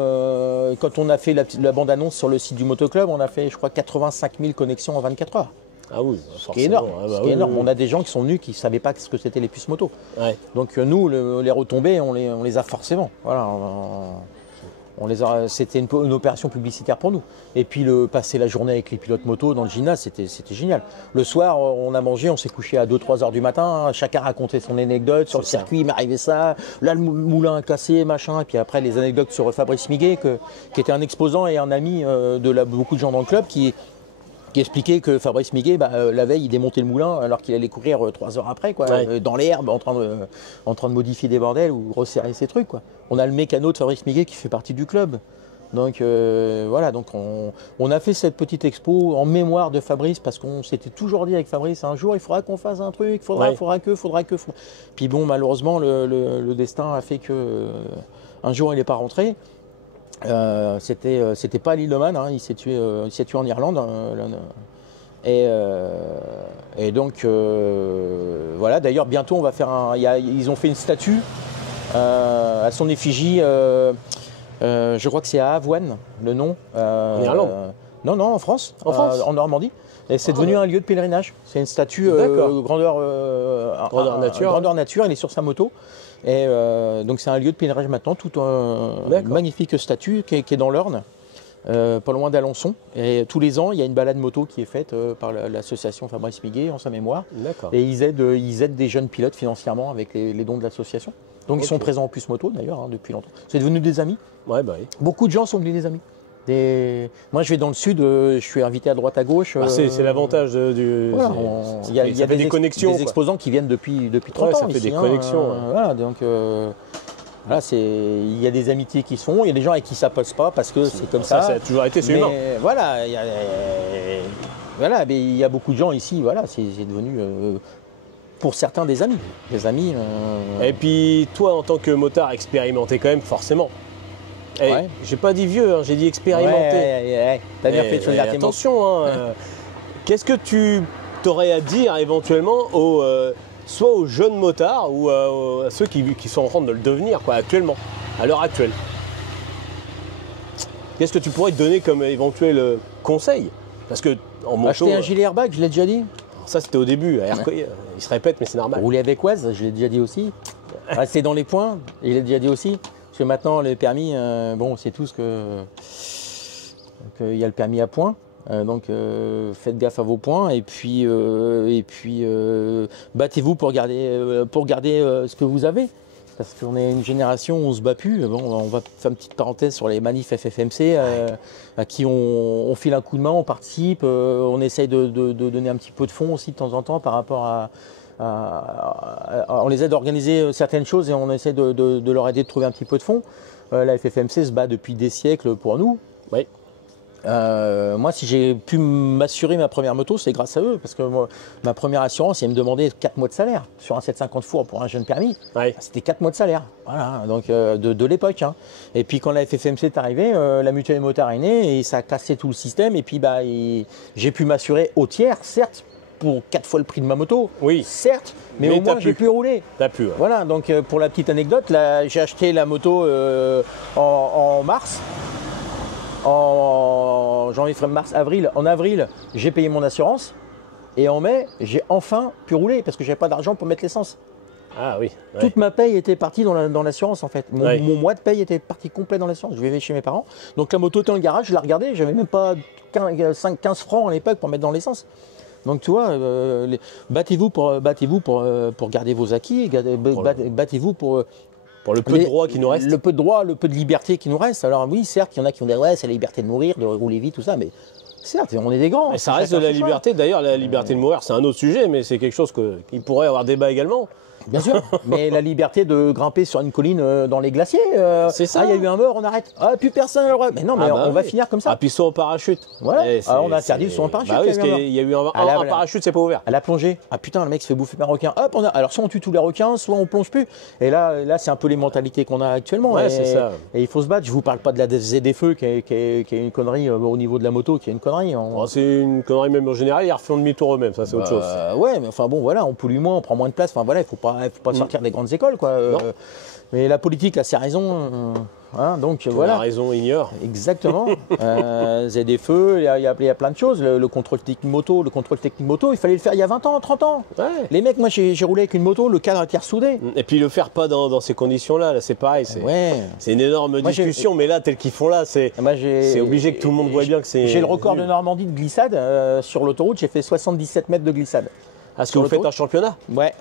quand on a fait la bande-annonce sur le site du motoclub, on a fait, je crois, 85 000 connexions en 24 heures. Ah oui, ce qui est énorme. Énorme. On a des gens qui sont venus qui ne savaient pas ce que c'était les puces moto. Ouais. Donc nous, les retombées, on les a forcément. Voilà, c'était une opération publicitaire pour nous. Et puis passer la journée avec les pilotes moto dans le gymnase, c'était génial. Le soir, on a mangé, on s'est couché à 2-3 heures du matin. Chacun racontait son anecdote sur le circuit, il m'est arrivé ça. Là, le moulin a cassé, machin. Et puis après, les anecdotes sur Fabrice Miguet, qui était un exposant et un ami de beaucoup de gens dans le club, qui expliquait que Fabrice Miguet, la veille, il démontait le moulin alors qu'il allait courir 3 heures après, quoi, dans l'herbe, en train de modifier des bordels ou resserrer ses trucs, quoi. On a le mécano de Fabrice Miguet qui fait partie du club. Donc voilà, donc on a fait cette petite expo en mémoire de Fabrice parce qu'on s'était toujours dit avec Fabrice, un jour il faudra qu'on fasse un truc, faudra que. Puis bon, malheureusement, le destin a fait que un jour il n'est pas rentré. C'était pas à l'île de Man, hein, il s'est tué en Irlande. Et donc voilà, d'ailleurs bientôt on va faire ils ont fait une statue à son effigie, je crois que c'est à Avoine le nom. En Irlande? Non, en France, en Normandie. Et c'est devenu un lieu de pèlerinage. C'est une statue grandeur nature, il est sur sa moto. Et donc c'est un lieu de pèlerinage maintenant, une magnifique statue qui est dans l'Orne, pas loin d'Alençon. Et tous les ans, il y a une balade moto qui est faite par l'association Fabrice Miguet en sa mémoire. Et ils aident des jeunes pilotes financièrement avec les dons de l'association. Donc ils sont présents en Puce Moto d'ailleurs depuis longtemps. C'est devenu des amis. Ouais, bah oui. Beaucoup de gens sont devenus des amis. Moi, je vais dans le sud, je suis invité à droite à gauche. C'est l'avantage du. Voilà, il y a des connexions, des exposants qui viennent depuis 30 ans. Ça fait des connexions. Voilà, donc voilà, il y a des amitiés qui se font, il y a des gens avec qui ça passe pas parce que c'est comme ça. Ça a toujours été humain. Voilà, mais il y a beaucoup de gens ici, voilà, c'est devenu pour certains des amis. Et puis toi, en tant que motard expérimenté quand même, forcément. J'ai pas dit vieux, hein, j'ai dit expérimenté. T'as bien fait de choisir tes mots. Attention, qu'est-ce que tu t'aurais à dire éventuellement soit aux jeunes motards ou à ceux qui sont en train de le devenir actuellement, à l'heure actuelle? Qu'est-ce que tu pourrais te donner comme éventuel conseil? Parce que en moto, acheter un gilet airbag, je l'ai déjà dit. Ça c'était au début, il se répète mais c'est normal. Rouler avec Waze, je l'ai déjà dit aussi. Rester dans les points, je l'ai déjà dit aussi. Parce que maintenant, les permis, bon, c'est tout ce qu'il y a le permis à points. Donc, faites gaffe à vos points. Et puis battez-vous pour garder ce que vous avez. Parce qu'on est une génération où on se bat plus. Bon, on va faire une petite parenthèse sur les manifs FFMC à qui on file un coup de main, on participe. On essaye de donner un petit peu de fonds aussi de temps en temps par rapport à on les aide à organiser certaines choses et on essaie de leur aider de trouver un petit peu de fonds. La FFMC se bat depuis des siècles pour nous. Oui. Moi, si j'ai pu m'assurer ma première moto, c'est grâce à eux. Parce que moi, ma première assurance, ils me demandaient 4 mois de salaire sur un 750 four pour un jeune permis. Ouais. C'était 4 mois de salaire. Voilà, donc de l'époque. Hein. Et puis quand la FFMC est arrivée, la mutuelle motard est née et ça a cassé tout le système. Et puis j'ai pu m'assurer au tiers, certes, pour 4 fois le prix de ma moto, oui, certes, mais au moins j'ai pu rouler. T'as pu. Ouais. Voilà, donc pour la petite anecdote, j'ai acheté la moto en mars, en janvier, mars, avril. En avril, j'ai payé mon assurance et en mai, j'ai enfin pu rouler parce que j'avais pas d'argent pour mettre l'essence. Ah oui. Ouais. Toute ma paye était partie dans l'assurance en fait. Mon mois de paye était parti complet dans l'assurance. Je vivais chez mes parents. Donc la moto était dans le garage, je la regardais, j'avais même pas 15 francs à l'époque pour mettre dans l'essence. Donc tu vois, battez-vous pour garder vos acquis, battez-vous pour le peu de droits qui nous reste. Le peu de droits, le peu de liberté qui nous reste. Alors oui, certes, il y en a qui vont dire ouais, c'est la liberté de mourir, de rouler vite, tout ça, mais certes, on est des grands. Mais ça reste de la liberté. D'ailleurs, la liberté de mourir, c'est un autre sujet, mais c'est quelque chose qui pourrait avoir débat également. Bien sûr, mais la liberté de grimper sur une colline dans les glaciers. C'est ça. Ah, il y a eu un mort, on arrête. Ah, plus personne n'a le droit. Mais non, mais on va finir comme ça. Ah, puis saut en parachute. Voilà. On a interdit le saut en parachute. Bah oui, parce qu'il y a eu un parachute, c'est pas ouvert. À la plongée. Ah putain, le mec se fait bouffer par un requin. Hop, alors soit on tue tous les requins, soit on plonge plus. Et là c'est un peu les mentalités qu'on a actuellement. Ouais, c'est ça. Et il faut se battre. Je vous parle pas de la ZFE qui est une connerie au niveau de la moto, qui est une connerie. C'est une connerie même en général, ils refont demi-tour eux-mêmes, ça c'est autre chose. Ouais, mais enfin bon, voilà, on pollue moins, on prend moins de place. Enfin voilà, il faut pas sortir des grandes écoles, quoi. Mais la politique a ses raisons. Hein, donc voilà. La raison ignore. Exactement. ZFE, il y a plein de choses. Le contrôle technique moto, il fallait le faire il y a 20 ans, 30 ans. Ouais. Les mecs, moi j'ai roulé avec une moto, le cadre était ressoudé. Et puis le faire pas dans ces conditions-là, là, c'est pareil. C'est une énorme discussion, mais là, tel qu'ils font là, c'est obligé que tout le monde voit bien que c'est. J'ai le record de Normandie de glissade sur l'autoroute, j'ai fait 77 mètres de glissade. Est-ce que vous faites un championnat? Ouais,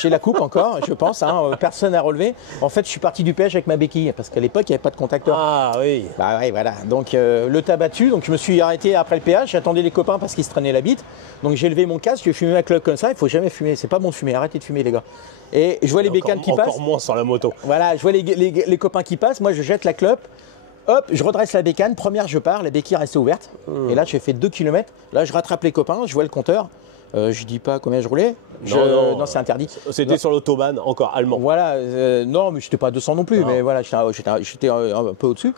j'ai la coupe encore, je pense. Personne n'a relevé. En fait, je suis parti du péage avec ma béquille parce qu'à l'époque, il n'y avait pas de contacteur. Ah oui. Bah ouais, voilà. Donc le tas battu. Donc je me suis arrêté après le péage. J'attendais les copains parce qu'ils se traînaient la bite. Donc j'ai levé mon casque. J'ai fumé ma clope comme ça. Il faut jamais fumer. C'est pas bon de fumer. Arrêtez de fumer, les gars. Et je vois les bécanes qui passent. Encore moins sur la moto. Voilà, je vois les copains qui passent. Moi, je jette la clope. Hop, je redresse la bécane. Première, je pars. La béquille restée ouverte. Et là, j'ai fait 2 km. Là, je rattrape les copains. Je vois le compteur. Je dis pas combien je roulais. Non, c'est interdit. C'était sur l'autobahn, encore allemand. Voilà, non, mais j'étais pas à 200 non plus, mais voilà, j'étais un peu au-dessus.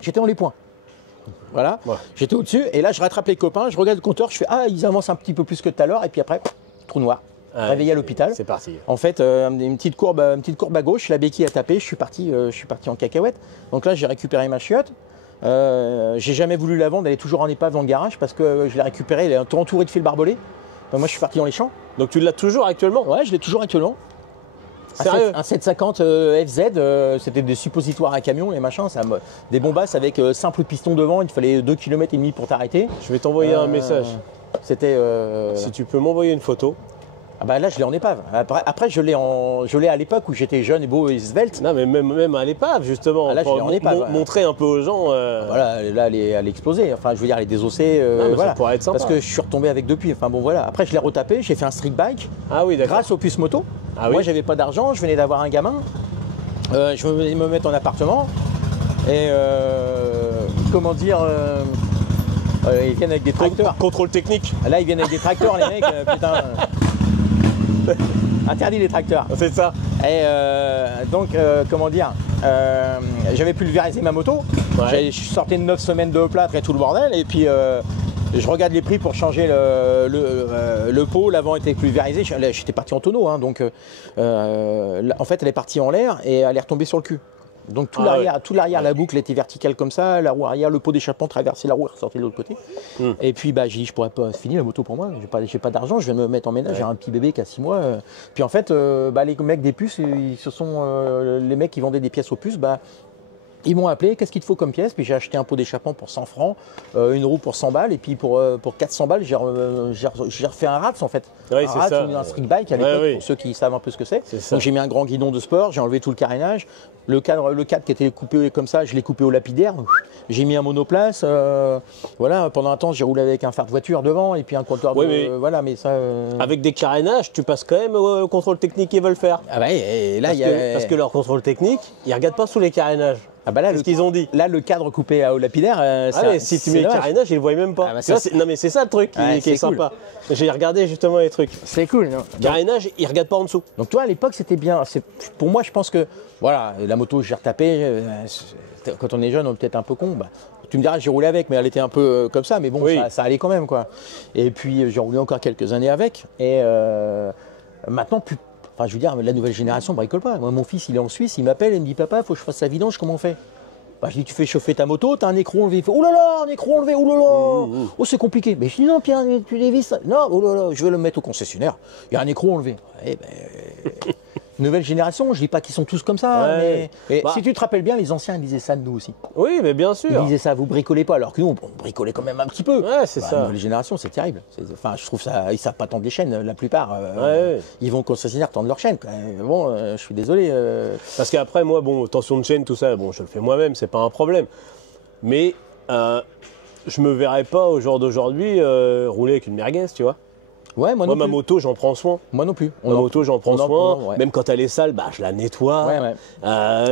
J'étais en les points. Voilà, j'étais au-dessus, et là je rattrape les copains, je regarde le compteur, je fais ah, ils avancent un petit peu plus que tout à l'heure, et puis après, trou noir. Réveillé à l'hôpital. C'est parti. En fait, une petite courbe à gauche, la béquille a tapé, je suis parti en cacahuète. Donc là, j'ai récupéré ma chiotte. J'ai jamais voulu la vendre, elle est toujours en épave dans le garage parce que je l'ai récupérée, elle est entourée de fils barbelés. Moi, je suis parti dans les champs. Donc tu l'as toujours actuellement? Ouais, je l'ai toujours actuellement. Sérieux? Un 750 FZ, c'était des suppositoires à camion et machin, des bombasses avec simple piston devant, il fallait 2,5 km pour t'arrêter. Je vais t'envoyer un message. C'était. Si tu peux m'envoyer une photo. Ah bah là, je l'ai en épave. Après je l'ai à l'époque où j'étais jeune et beau et svelte. Non, mais même à l'épave, justement. Ah là, je l'ai en épave. Montrer un peu aux gens. Voilà, là, elle est explosée. Enfin, je veux dire, elle est désossée. Voilà. Ça pourrait être sympa. Parce que je suis retombé avec depuis. Enfin bon, voilà. Après, je l'ai retapé. J'ai fait un street bike. Ah oui, d'accord. Grâce aux puces moto. Ah Moi, oui. j'avais pas d'argent. Je venais d'avoir un gamin. Je venais me mettre en appartement. Et comment dire. Ils viennent avec des tracteurs. Contrôle technique. Là, ils viennent avec des tracteurs, les mecs. Putain. Interdit les tracteurs. C'est ça. Et donc, comment dire, j'avais pulvérisé ma moto. Ouais. Je sortais de 9 semaines de plâtre et tout le bordel. Et puis, je regarde les prix pour changer le pot. L'avant était pulvérisé. J'étais parti en tonneau. Hein, donc, en fait, elle est partie en l'air et elle est retombée sur le cul. Donc tout l'arrière, la boucle était verticale comme ça, la roue arrière, le pot d'échappement traversait la roue et ressortait de l'autre côté. Et puis j'ai dit, je pourrais pas finir la moto pour moi, j'ai pas d'argent, je vais me mettre en ménage, j'ai un petit bébé qui a 6 mois. Puis en fait, les mecs des puces, les mecs qui vendaient des pièces aux puces, ils m'ont appelé, qu'est-ce qu'il te faut comme pièce? Puis j'ai acheté un pot d'échappement pour 100 francs, une roue pour 100 balles, et puis pour 400 balles, j'ai refait un Ratz en fait. Oui, un c'est Ratz ça. ou un street bike à l'époque, pour ceux qui savent un peu ce que c'est. Donc j'ai mis un grand guidon de sport, j'ai enlevé tout le carénage. Le cadre qui était coupé comme ça, je l'ai coupé au lapidaire. J'ai mis un monoplace. Voilà, pendant un temps, j'ai roulé avec un phare de voiture devant et puis un compteur de. Voilà, mais ça. Avec des carénages, tu passes quand même au contrôle technique qu'ils veulent faire. Ah bah, et là, parce que leur contrôle technique, ils regardent pas sous les carénages. Ah bah là, c'est ce qu'ils ont dit. Là, le cadre coupé au lapidaire. Mais si tu mets le carénage, ils le voient même pas. Non, mais c'est ça le truc qui est sympa. J'ai regardé justement les trucs. C'est cool. Non carénage, ils regardent pas en dessous. Donc toi, à l'époque, c'était bien. Pour moi, je pense que voilà, la moto, j'ai retapé. Quand on est jeune, on est peut-être un peu con. Tu me diras, j'ai roulé avec, mais elle était un peu comme ça. Mais bon, ça allait quand même, quoi. Et puis, j'ai roulé encore quelques années avec. Et maintenant, plus. Enfin, je veux dire, la nouvelle génération ne bricole pas. Moi, mon fils, il est en Suisse, il m'appelle et il me dit, papa, il faut que je fasse sa vidange, comment on fait? Je dis, tu fais chauffer ta moto, t'as un écrou enlevé. Il fait, oh là là, un écrou enlevé, oh là là, oh c'est compliqué. Mais je dis, non, Pierre, tu dévisses ça. Non, oh là là, je vais le mettre au concessionnaire. Il y a un écrou enlevé. Nouvelle génération, je dis pas qu'ils sont tous comme ça, mais si tu te rappelles bien, les anciens ils disaient ça de nous aussi. Oui, mais bien sûr. Ils disaient ça, vous bricolez pas, alors que nous on bricolait quand même un petit peu. Ouais, c'est ça. La nouvelle génération, c'est terrible. Enfin, je trouve ça, ils savent pas tendre les chaînes, la plupart. Ils vont au concessionnaire tendre leurs chaînes. Bon, je suis désolé. Parce qu'après, moi, bon, tension de chaîne, tout ça, bon, je le fais moi-même, c'est pas un problème. Mais je me verrais pas au jour d'aujourd'hui rouler avec une merguez, tu vois. Ouais, moi non ma plus. moto, j'en prends soin. Moi non plus. Ma moto, j'en prends soin. ouais. Même quand elle est sale, bah, je la nettoie. Ouais, ouais.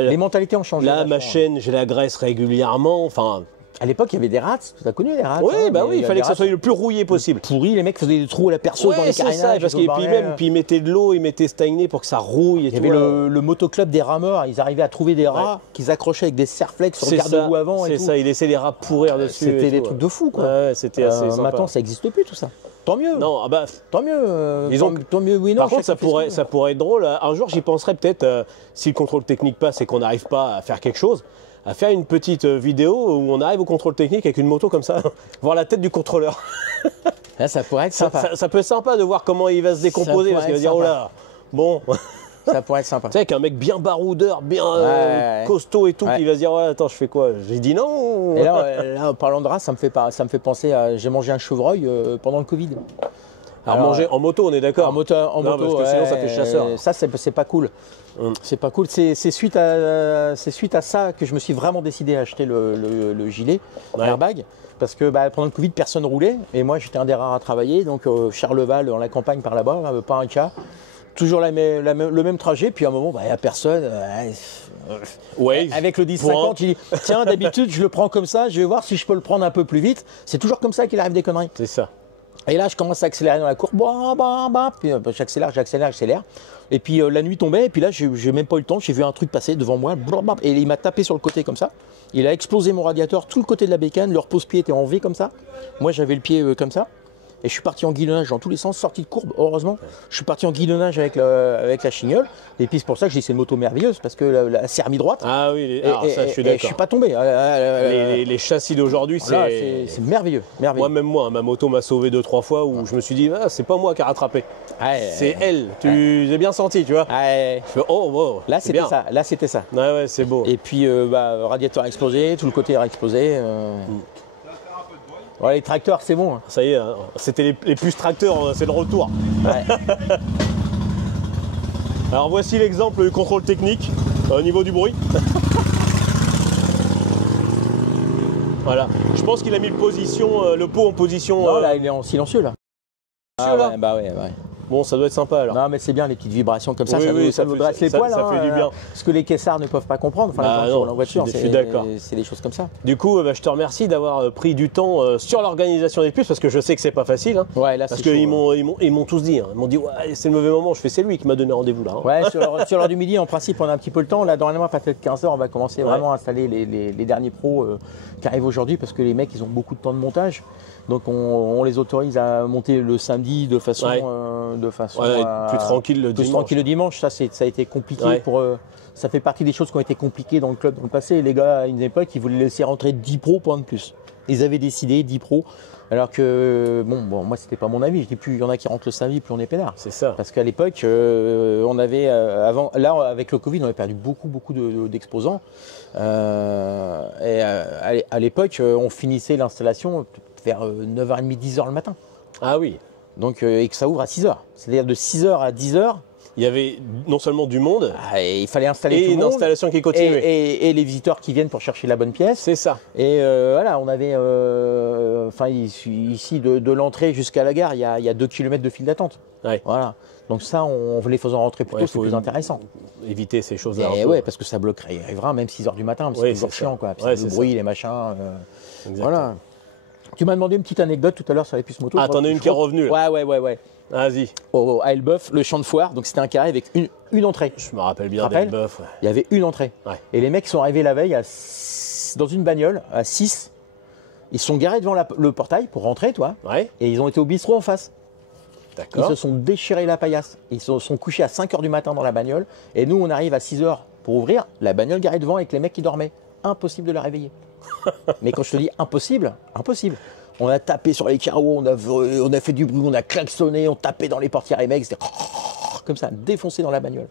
Les mentalités ont changé. Là, ma chaîne, je la graisse régulièrement. Enfin, à l'époque, il y avait des rats. Tu as connu les rats? oui, hein, bah oui, il fallait que ça soit le plus rouillé possible. Pourri, les mecs faisaient des trous à la perceuse dans les c'est carénages. ça, parce qu'ils puis ils mettaient de l'eau, ils mettaient stagné pour que ça rouille. Il y avait le motoclub des rameurs. Ils arrivaient à trouver des rats qu'ils accrochaient avec des serre-flex sur le garde-boue avant. C'est ça, ils laissaient les rats pourrir dessus. C'était des trucs de fou, quoi. Ouais, c'était assez sympa. Maintenant, ça n'existe plus, tout ça. Tant mieux. Non, ah bah, tant mieux. Tant mieux, oui, non. Par contre, ça pourrait être drôle. Un jour, j'y penserais peut-être, si le contrôle technique passe et qu'on n'arrive pas à faire quelque chose, à faire une petite vidéo où on arrive au contrôle technique avec une moto comme ça, voir la tête du contrôleur. Là, ça pourrait être sympa. Ça peut être sympa de voir comment il va se décomposer, parce qu'il va dire, oh là, bon. Ça pourrait être sympa. Tu sais, avec un mec bien baroudeur, bien costaud et tout, qui va se dire, ouais, attends, je fais quoi? J'ai dit non. Et là, en parlant de rats, ça me fait penser à. J'ai mangé un chevreuil pendant le Covid. Alors, manger en moto, on est d'accord. En moto, parce que sinon ça fait chasseur. Ça, c'est pas cool. C'est pas cool. C'est suite à ça que je me suis vraiment décidé à acheter le gilet airbag. Parce que pendant le Covid, personne roulait. Et moi, j'étais un des rares à travailler. Donc, Charleval, dans la campagne par là-bas, pas un cas. Toujours le même trajet. Puis à un moment, il n'y a personne. Ouais, avec le 10-50, il dit tiens, d'habitude, je le prends comme ça. Je vais voir si je peux le prendre un peu plus vite. C'est toujours comme ça qu'il arrive des conneries. C'est ça. Et là, je commence à accélérer dans la courbe, puis j'accélère. Et puis la nuit tombait, et puis là, j'ai même pas eu le temps, j'ai vu un truc passer devant moi, et il m'a tapé sur le côté comme ça. Il a explosé mon radiateur, tout le côté de la bécane, le repose-pied était en V comme ça. Moi, j'avais le pied comme ça. Et je suis parti en guidonnage dans tous les sens, sorti de courbe, heureusement. Je suis parti en guidonnage avec la chignole. Et puis c'est pour ça que je dis c'est une moto merveilleuse, parce que la s'est remis droite. Ah oui, ça je suis d'accord. Je suis pas tombé. Les châssis d'aujourd'hui, c'est merveilleux, merveilleux. Moi, ma moto m'a sauvé 2-3 fois où je me suis dit, c'est pas moi qui a rattrapé. C'est elle. Tu l'as bien senti, tu vois. Je fais, oh, wow, là, c'était ça. Ouais, c'est beau. Et puis, radiateur a explosé, tout le côté a explosé. Ouais, les tracteurs, c'est bon. Ça y est, c'était les puces tracteurs, c'est le retour. Ouais. Alors voici l'exemple du contrôle technique au niveau du bruit. Voilà. Je pense qu'il a mis le pot en position. Non, là, il est en silencieux là. Ouais. Bon, ça doit être sympa alors. Non, mais c'est bien les petites vibrations comme ça, ça vous dresse les poils. Ça fait du bien. Ce que les caissards ne peuvent pas comprendre. Enfin, la voiture, je suis d'accord. C'est des choses comme ça. Du coup, je te remercie d'avoir pris du temps sur l'organisation des puces, parce que je sais que c'est pas facile. Hein, ouais, là, parce qu'ils m'ont tous dit. Ils m'ont dit, ouais, c'est le mauvais moment. Je fais, c'est lui qui m'a donné rendez-vous là. Hein. Ouais, sur l'heure du midi, en principe, on a un petit peu le temps. Là, normalement, à peut-être 15h, on va commencer vraiment à installer les derniers pros qui arrivent aujourd'hui, parce que les mecs, ils ont beaucoup de temps de montage. Donc on les autorise à monter le samedi de façon plus tranquille le dimanche. Tranquille le dimanche. Ça a été compliqué pour ça fait partie des choses qui ont été compliquées dans le club dans le passé. Les gars, à une époque, ils voulaient laisser rentrer 10 pros pour un de plus. Ils avaient décidé 10 pros. Alors que moi c'était pas mon avis. Je dis plus il y en a qui rentrent le samedi, plus on est peinard. C'est ça. Parce qu'à l'époque, on avait avant, là avec le Covid, on avait perdu beaucoup d'exposants. Et à l'époque, on finissait l'installation vers 9h30, 10h le matin. Ah oui. Donc, et que ça ouvre à 6h. C'est-à-dire de 6h à 10h. Il y avait non seulement du monde, et il fallait installer tout le monde. Et une installation qui continuait. Et les visiteurs qui viennent pour chercher la bonne pièce. C'est ça. Et voilà, on avait, ici de l'entrée jusqu'à la gare, il y a 2 km de file d'attente. Ouais. Voilà. Donc ça, on les faisant rentrer plus tôt, c'est plus intéressant. Éviter ces choses-là. Et ouais, parce que ça bloquerait. Il arrivera même 6h du matin, c'est toujours chiant, quoi. Puis le bruit, les machins. Voilà. Tu m'as demandé une petite anecdote tout à l'heure sur les puces moto. Ah, t'en as une qui est revenue là. Ouais. Vas-y. À Elbeuf, le champ de foire, donc c'était un carré avec une entrée. Je me rappelle bien d'Elbeuf. Ouais. Il y avait une entrée. Ouais. Et les mecs sont arrivés la veille dans une bagnole à 6. Ils se sont garés devant le portail pour rentrer, toi. Ouais. Et ils ont été au bistrot en face. D'accord. Ils se sont déchirés la paillasse. Ils se sont couchés à 5h du matin dans la bagnole. Et nous, on arrive à 6h pour ouvrir. La bagnole garée devant avec les mecs qui dormaient. Impossible de la réveiller. Mais quand je te dis impossible. On a tapé sur les carreaux, on a fait du bruit, on a klaxonné, on tapait dans les portières, les mecs, c'était comme ça, défoncé dans la bagnole.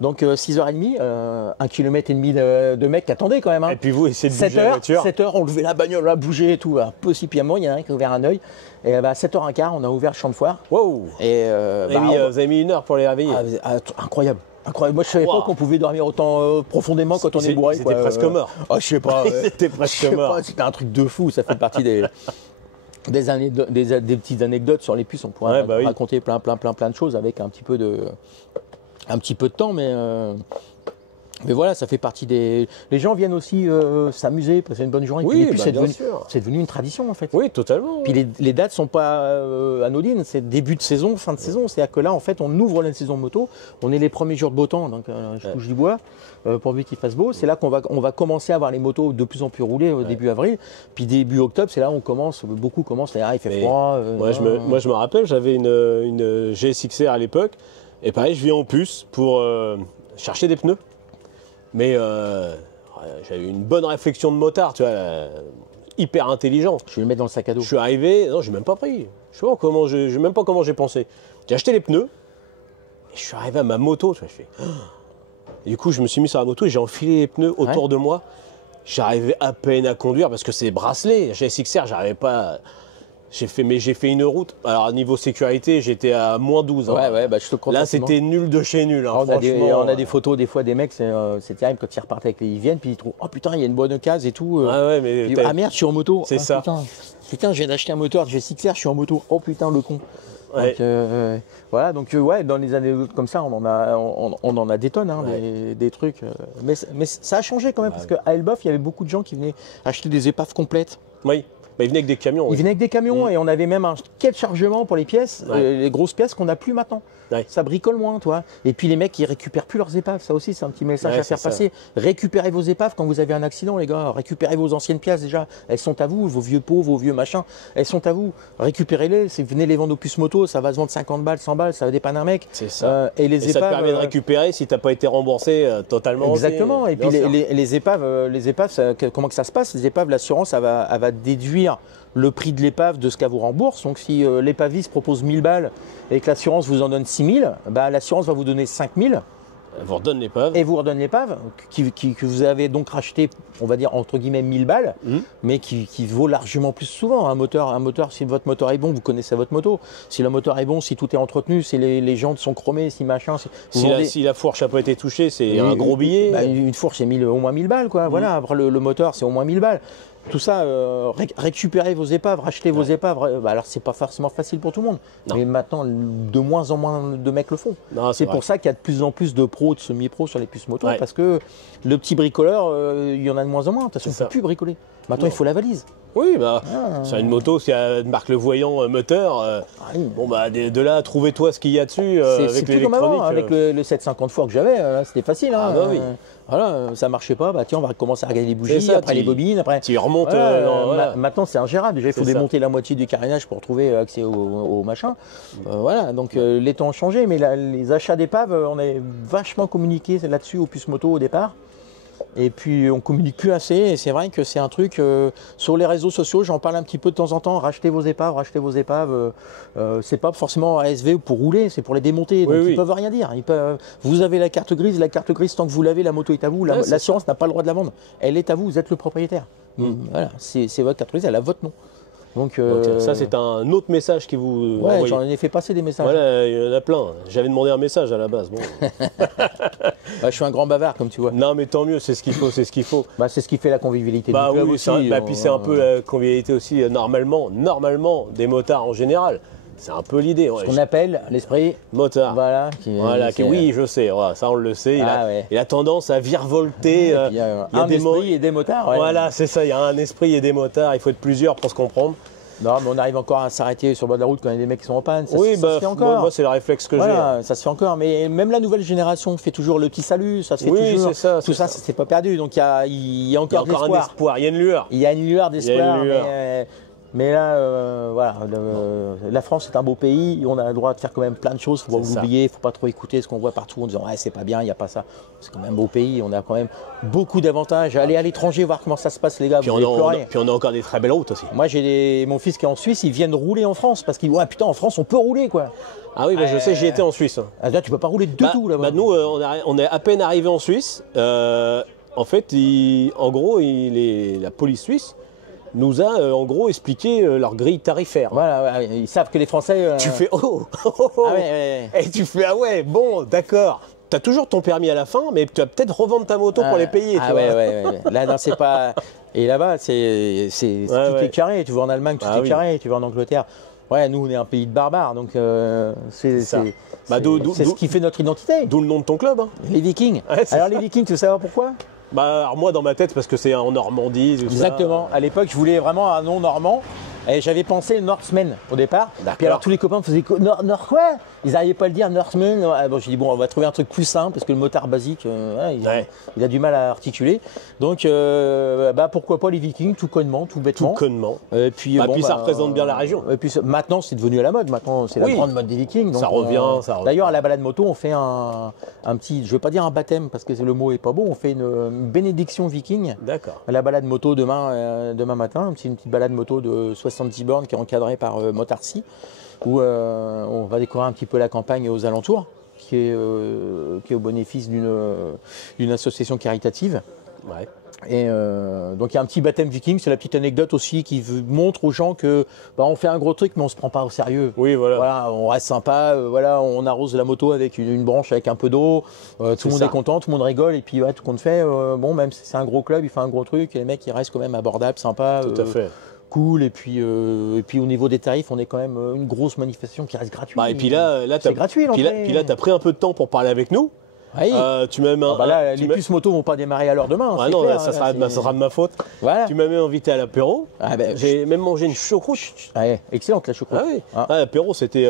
Donc 6h30, 1,5 km de mecs qui attendaient quand même. Hein. Et puis vous essayez de bouger la voiture. 7h, on levait la bagnole, on a bougé et tout. Impossible, puis à un moment, il y en a un qui a ouvert un œil. Et 7h15, on a ouvert le champ de foire. Wow. Et, vous avez mis 1 heure pour les réveiller. Incroyable. Moi, je savais pas qu'on pouvait dormir autant profondément quand on est bourré. C'était presque mort. Je sais pas. C'était presque mort. C'était un truc de fou. Ça fait partie des. des petites anecdotes sur les puces, on pourrait raconter plein de choses avec un petit peu de temps, mais voilà, ça fait partie des... Les gens viennent aussi s'amuser, passer une bonne journée. Oui, puis c'est devenu une tradition en fait. Oui, totalement. Puis les dates sont pas anodines, c'est début de saison, fin de saison. C'est-à-dire que là, en fait, on ouvre la saison moto, on est les premiers jours de beau temps, donc je touche du bois, pourvu qu'il fasse beau. C'est là qu'on va commencer à avoir les motos de plus en plus roulées au début avril. Puis début octobre, c'est là où beaucoup commencent, il fait froid. Moi, je me rappelle, j'avais une GSXR à l'époque, et pareil, je viens en puce pour chercher des pneus. Mais j'avais une bonne réflexion de motard, tu vois, hyper intelligent. Je vais le mettre dans le sac à dos. Je suis arrivé, non, j'ai même pas pris. Je sais même pas comment j'ai pensé. J'ai acheté les pneus, et je suis arrivé à ma moto, tu vois, je fais... Et du coup, je me suis mis sur la moto et j'ai enfilé les pneus autour de moi. J'arrivais à peine à conduire parce que c'est bracelet. Chez SXR, j'arrivais pas... J'ai fait une route. Alors, niveau sécurité, j'étais à -12. Ouais, ouais, bah, je te crois. Là, c'était nul de chez nul. Hein, on a des photos, des fois, des mecs, c'est terrible quand ils repartent avec ils viennent, puis ils trouvent, oh putain, il y a une bonne case et tout. Ah ouais, mais. Puis, ah merde, je suis en moto. C'est ça. Putain, je viens d'acheter un moteur, j'ai SXR, je suis en moto. Oh putain, le con. Ouais. Donc, voilà, donc ouais, dans les années comme ça, on en a des tonnes, hein, des trucs. Mais ça a changé quand même, parce qu'à Elbeuf, il y avait beaucoup de gens qui venaient acheter des épaves complètes. Oui. Bah, ils venaient avec des camions. Ils venaient avec des camions et on avait même un quai de chargement pour les pièces, les grosses pièces qu'on n'a plus maintenant. Ouais. Ça bricole moins, toi. Et puis les mecs, ils récupèrent plus leurs épaves. Ça aussi, c'est un petit message à faire passer. Récupérez vos épaves quand vous avez un accident, les gars. Récupérez vos anciennes pièces déjà. Elles sont à vous, vos vieux pots, vos vieux machins. Elles sont à vous. Récupérez-les. Venez les vendre aux puces moto. Ça va se vendre 50 balles, 100 balles. Ça va dépanner un mec. C'est ça. Et les épaves. Ça te permet de récupérer si tu n'as pas été remboursé totalement. Exactement. Et puis les épaves, comment que ça se passe? Les épaves, l'assurance, elle va déduire le prix de l'épave de ce qu'elle vous rembourse. Donc si l'épaviste propose 1000 balles et que l'assurance vous en donne 6000, bah, l'assurance va vous donner 5000. Elle vous redonne l'épave. Et vous redonne l'épave, que vous avez donc racheté, on va dire entre guillemets 1000 balles, mais qui vaut largement plus souvent. Un moteur, si votre moteur est bon, vous connaissez votre moto. Si le moteur est bon, si tout est entretenu, si les jantes sont chromées, si machin. Si la fourche n'a pas été touchée, c'est un gros billet. Bah, une fourche, c'est au moins 1000 balles, quoi. Voilà, après le moteur, c'est au moins 1000 balles. Tout ça, récupérez vos épaves, rachetez vos épaves. Bah, alors, c'est pas forcément facile pour tout le monde. Non. Mais maintenant, de moins en moins de mecs le font. C'est pour ça qu'il y a de plus en plus de pros, de semi-pros sur les puces moto. Parce que le petit bricoleur, il y en a de moins en moins. De toute façon, on ne peut plus bricoler. Maintenant, il faut la valise. Oui, bah, sur une moto, si elle marque le voyant moteur, bon, bah, de là, trouvez-toi ce qu'il y a dessus avec l'électronique. Avec le 750 fois que j'avais, c'était facile. Hein, bah oui. Voilà, ça marchait pas, bah tiens, on va commencer à regarder les bougies, après les bobines, après. Tu remontes. Maintenant, c'est ingérable. Déjà, il faut démonter la moitié du carénage pour trouver accès au machin. Voilà, donc les temps ont changé, mais les achats d'épaves, on est vachement communiqué là-dessus aux puces moto au départ. Et puis on communique plus assez, et c'est vrai que c'est un truc sur les réseaux sociaux, j'en parle un petit peu de temps en temps, rachetez vos épaves, c'est pas forcément ASV pour rouler, c'est pour les démonter, donc ils peuvent rien dire. Vous avez la carte grise, tant que vous l'avez, la moto est à vous, l'assurance n'a pas le droit de la vendre, elle est à vous, vous êtes le propriétaire. Voilà, c'est votre carte grise, elle a votre nom. Donc, ça, c'est un autre message qui vous. Ouais, j'en ai fait passer des messages. Voilà, il y en a plein. J'avais demandé un message à la base. Bon. Je suis un grand bavard, comme tu vois. Non, mais tant mieux, c'est ce qu'il faut, c'est ce qu'il faut. Bah, c'est ce qui fait la convivialité du club aussi. Puis c'est un peu la convivialité aussi, normalement, des motards en général. C'est un peu l'idée. Ce qu'on appelle l'esprit motard. Voilà. Oui, je sais. Voilà, ça, on le sait. Il a tendance à virevolter. Il y a un esprit et des motards. Ouais. Voilà, c'est ça. Il y a un esprit et des motards. Il faut être plusieurs pour se comprendre. Non, mais on arrive encore à s'arrêter sur le bord de la route quand il y a des mecs qui sont en panne. Ça se fait encore. Moi, c'est le réflexe que j'ai. Ça se fait encore. Mais même la nouvelle génération fait toujours le petit salut. Ça se fait toujours. C'est ça. Tout ça, c'est pas perdu. Donc il y a encore un espoir. Il y a une lueur. Il y a une lueur d'espoir. Mais là, voilà, la France est un beau pays, on a le droit de faire quand même plein de choses, il ne faut pas l'oublier, il ne faut pas trop écouter ce qu'on voit partout en disant c'est pas bien, il n'y a pas ça. C'est quand même un beau pays, on a quand même beaucoup d'avantages. Allez à l'étranger voir comment ça se passe, les gars, puis on a encore des très belles routes aussi. Moi j'ai mon fils qui est en Suisse, ils viennent rouler en France parce qu'ils disent putain, en France on peut rouler quoi. Ah oui, je sais, j'y étais en Suisse. Là, tu peux pas rouler du tout là-bas. Nous, on est à peine arrivé en Suisse. En fait, la police suisse nous a en gros expliqué leur grille tarifaire. Voilà, ils savent que les Français. Tu fais Et tu fais bon, d'accord. as toujours ton permis à la fin, mais tu vas peut-être revendre ta moto pour les payer. Ah ouais. Là, non, c'est pas. Et là-bas, tout est carré. Tu vas en Allemagne, tout est carré. Tu vas en Angleterre. Ouais, nous, on est un pays de barbares, donc c'est ce qui fait notre identité. D'où le nom de ton club. Hein. Les Vikings. Ouais, alors, les Vikings, tu veux savoir pourquoi? Alors moi, dans ma tête, parce que c'est en Normandie. Exactement. À l'époque, je voulais vraiment un nom normand. Et j'avais pensé Norsemen au départ. Puis alors tous les copains me faisaient Nord quoi? Ils n'arrivaient pas à le dire Norsemen. Bon, j'ai dit bon, on va trouver un truc plus simple parce que le motard basique, il a du mal à articuler. Donc pourquoi pas les Vikings, tout connement, tout bêtement. Tout connement. Et puis, ça représente bien la région. Et puis maintenant c'est devenu à la mode. Maintenant c'est la grande mode des Vikings. Donc, ça revient. D'ailleurs à la balade moto on fait un petit, je veux pas dire un baptême parce que le mot est pas beau. On fait une bénédiction viking. D'accord. À la balade moto demain matin, c'est une petite balade moto de 70 bornes qui est encadrée par Motarcy, où on va découvrir un petit peu la campagne aux alentours, qui est au bénéfice d'une association caritative. Ouais. Et donc il y a un petit baptême viking, c'est la petite anecdote aussi qui montre aux gens que on fait un gros truc mais on se prend pas au sérieux. Oui, voilà. On reste sympa, on arrose la moto avec une branche avec un peu d'eau, tout le monde est content, tout le monde rigole et puis tout compte fait, même si c'est un gros club, il fait un gros truc et les mecs ils restent quand même abordables, sympas. Tout à fait. Cool et puis au niveau des tarifs on est quand même une grosse manifestation qui reste gratuite. Et puis là c'est gratuit l'entrée. Puis là t'as pris un peu de temps pour parler avec nous. Oui. Tu m'as même les puces moto vont pas démarrer à l'heure demain. Non, clair, ça sera de ma faute. Voilà. Tu m'as même invité à l'apéro. J'ai même mangé une choucroute. Excellente la choucroute. L'apéro c'était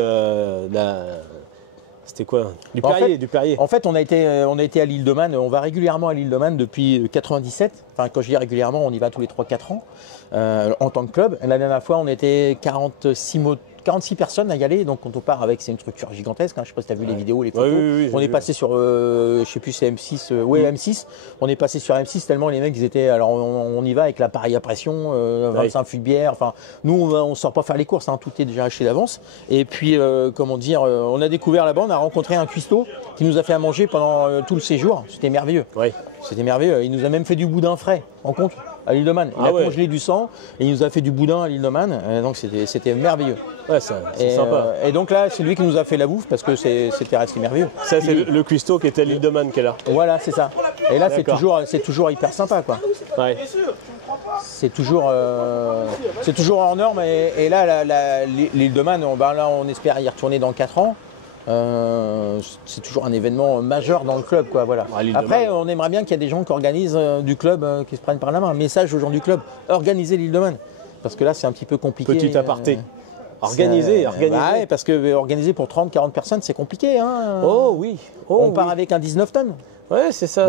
c'était quoi? Du Perrier. En fait, on a été à l'île de Man. On va régulièrement à l'île de Man depuis 97. Enfin, quand je dis régulièrement, on y va tous les 3-4 ans en tant que club. La dernière fois, on était 46 personnes à y aller, donc quand on part avec, c'est une structure gigantesque, hein. Je ne sais pas si tu as vu les vidéos, les photos. Oui, on est passé sur, je sais plus, c'est M6, M6. On est passé sur M6 tellement les mecs, ils étaient, alors on y va avec l'appareil à pression, 25 fûts de bière, enfin, nous on ne sort pas faire les courses, hein. Tout est déjà acheté d'avance. Et puis, on a découvert là-bas, on a rencontré un cuistot qui nous a fait à manger pendant tout le séjour, c'était merveilleux. Oui. C'était merveilleux, il nous a même fait du boudin frais, en compte, à l'île de Man. Il a congelé du sang et il nous a fait du boudin à l'île de Man, donc c'était merveilleux. Ouais, c'est sympa. Et donc là, c'est lui qui nous a fait la bouffe parce que c'était resté merveilleux. Ça, c'est le cuistot qui était à l'île de Man qui est là. Voilà, c'est ça. Et là, c'est toujours hyper sympa, quoi. Ouais. C'est toujours hors norme. Et là, l'île de Man, là, on espère y retourner dans 4 ans. C'est toujours un événement majeur dans le club, quoi, voilà. Après, on aimerait bien qu'il y ait des gens qui organisent du club, qui se prennent par la main. Message aux gens du club, organisez l'île de Man. Parce que là, c'est un petit peu compliqué. Petit aparté. Organiser. Ouais, parce que organiser pour 30-40 personnes, c'est compliqué. Hein. Oh oui. On part avec un 19 tonnes. Ouais, c'est ça.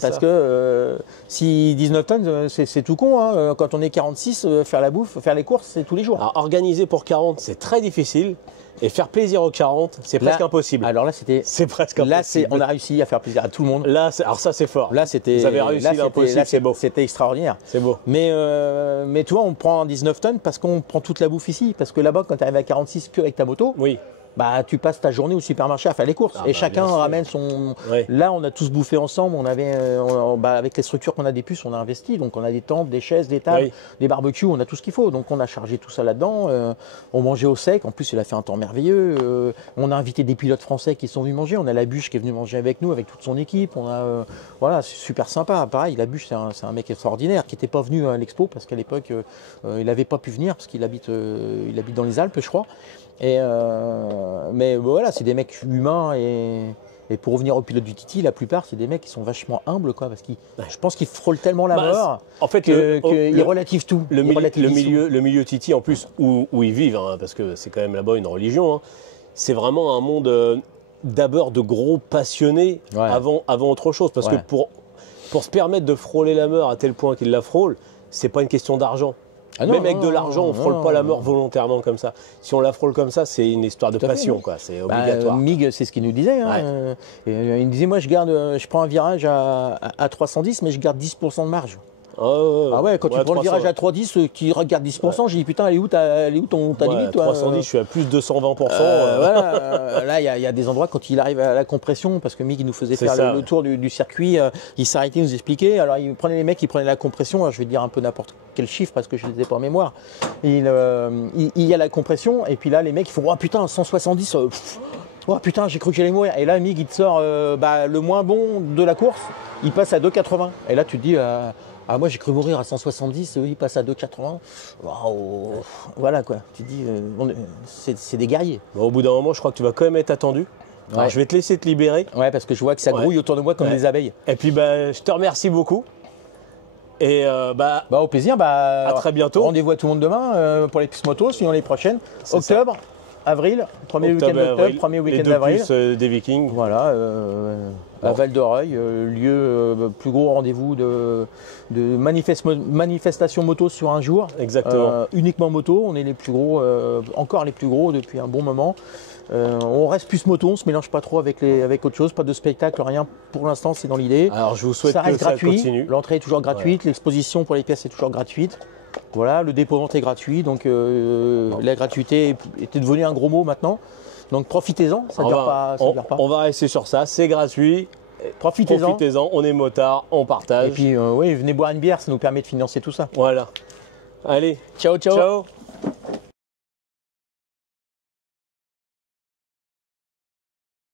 Parce que si 19 tonnes, c'est tout con. Hein. Quand on est 46, faire la bouffe, faire les courses, c'est tous les jours. Alors, organiser pour 40, c'est très difficile. Et faire plaisir aux 40, c'est presque impossible. Alors là, c'est presque impossible. Là, on a réussi à faire plaisir à tout le monde. Là, alors ça, c'est fort. Là, c'était. Vous avez réussi l'impossible, c'est beau. C'était extraordinaire. C'est beau. Mais tu vois, on prend 19 tonnes parce qu'on prend toute la bouffe ici. Parce que là-bas, quand tu arrives à 46 que avec ta moto, oui. Tu passes ta journée au supermarché à faire les courses. Et chacun ramène son. Ouais. Là, on a tous bouffé ensemble. On avait, avec les structures qu'on a des puces, on a investi. Donc, on a des tentes, des chaises, des tables, des barbecues. On a tout ce qu'il faut. Donc, on a chargé tout ça là-dedans. On mangeait au sec. En plus, il a fait un temps merveilleux. On a invité des pilotes français qui sont venus manger. On a la Bûche qui est venue manger avec nous, avec toute son équipe. On a, voilà, c'est super sympa. Pareil, la Bûche, c'est un mec extraordinaire qui n'était pas venu à l'expo parce qu'à l'époque, il n'avait pas pu venir parce qu'il habite dans les Alpes, je crois. Mais voilà, c'est des mecs humains et pour revenir au pilote du Titi, la plupart c'est des mecs qui sont vachement humbles, quoi, parce que je pense qu'ils frôlent tellement la mort en fait, qu'ils relativent tout. Le milieu Titi, en plus, où ils vivent, hein, parce que c'est quand même là-bas une religion, hein, c'est vraiment un monde d'abord de gros passionnés avant autre chose. Parce que pour se permettre de frôler la mort à tel point qu'ils la frôlent, c'est pas une question d'argent. Même avec de l'argent, on ne frôle pas la mort volontairement comme ça. Si on la frôle comme ça, c'est une histoire de passion, quoi. C'est obligatoire. Mig, c'est ce qu'il nous disait. Hein. Il nous disait, moi, je prends un virage à 310, mais je garde 10% de marge. Ah ouais, quand tu prends le virage à 310, qui regarde 10%, j'ai dit putain, elle est où ta limite, toi 310, je suis à plus de 220%. Voilà, là, il y a des endroits, quand il arrive à la compression, parce que Mig, il nous faisait faire le tour du circuit, il s'arrêtait, il nous expliquait. Alors, il prenait les mecs, il prenait la compression, alors, je vais dire un peu n'importe quel chiffre, parce que je ne les ai pas en mémoire. Il y a la compression, et puis là, les mecs, ils font, oh putain, 170, Oh putain, j'ai cru que j'allais mourir. Et là, Mig, il te sort le moins bon de la course, il passe à 2,80. Et là, tu te dis, moi j'ai cru mourir à 170, eux, ils passent à 2,80. Waouh. Voilà quoi, tu te dis, c'est des guerriers. Bon, au bout d'un moment, je crois que tu vas quand même être attendu. Alors, Ouais. je vais te laisser te libérer. Ouais, parce que je vois que ça grouille autour de moi comme des abeilles. Et puis, je te remercie beaucoup. Et Au plaisir, à très bientôt. Rendez-vous à tout le monde demain pour les pistes moto, sinon les prochaines. Octobre, avril, premier week-end d'octobre, premier week-end d'avril. Des Vikings. Voilà, à Val d'Oreuil, plus gros rendez-vous de manifestation moto sur un jour. Exactement. Uniquement moto, on est les plus gros, encore les plus gros depuis un bon moment. On reste plus moto, on se mélange pas trop avec autre chose, pas de spectacle, rien pour l'instant, c'est dans l'idée. Alors je vous souhaite ça reste que ça gratuit, continue. l'entrée est toujours gratuite, l'exposition pour les pièces est toujours gratuite. Voilà, le dépôt-vente est gratuit, donc la gratuité était devenue un gros mot maintenant. Donc profitez-en, ça ne dure pas. On va rester sur ça, c'est gratuit. Profitez-en. Profitez-en, on est motard, on partage. Et puis venez boire une bière, ça nous permet de financer tout ça. Voilà. Allez, Ciao, ciao. ciao.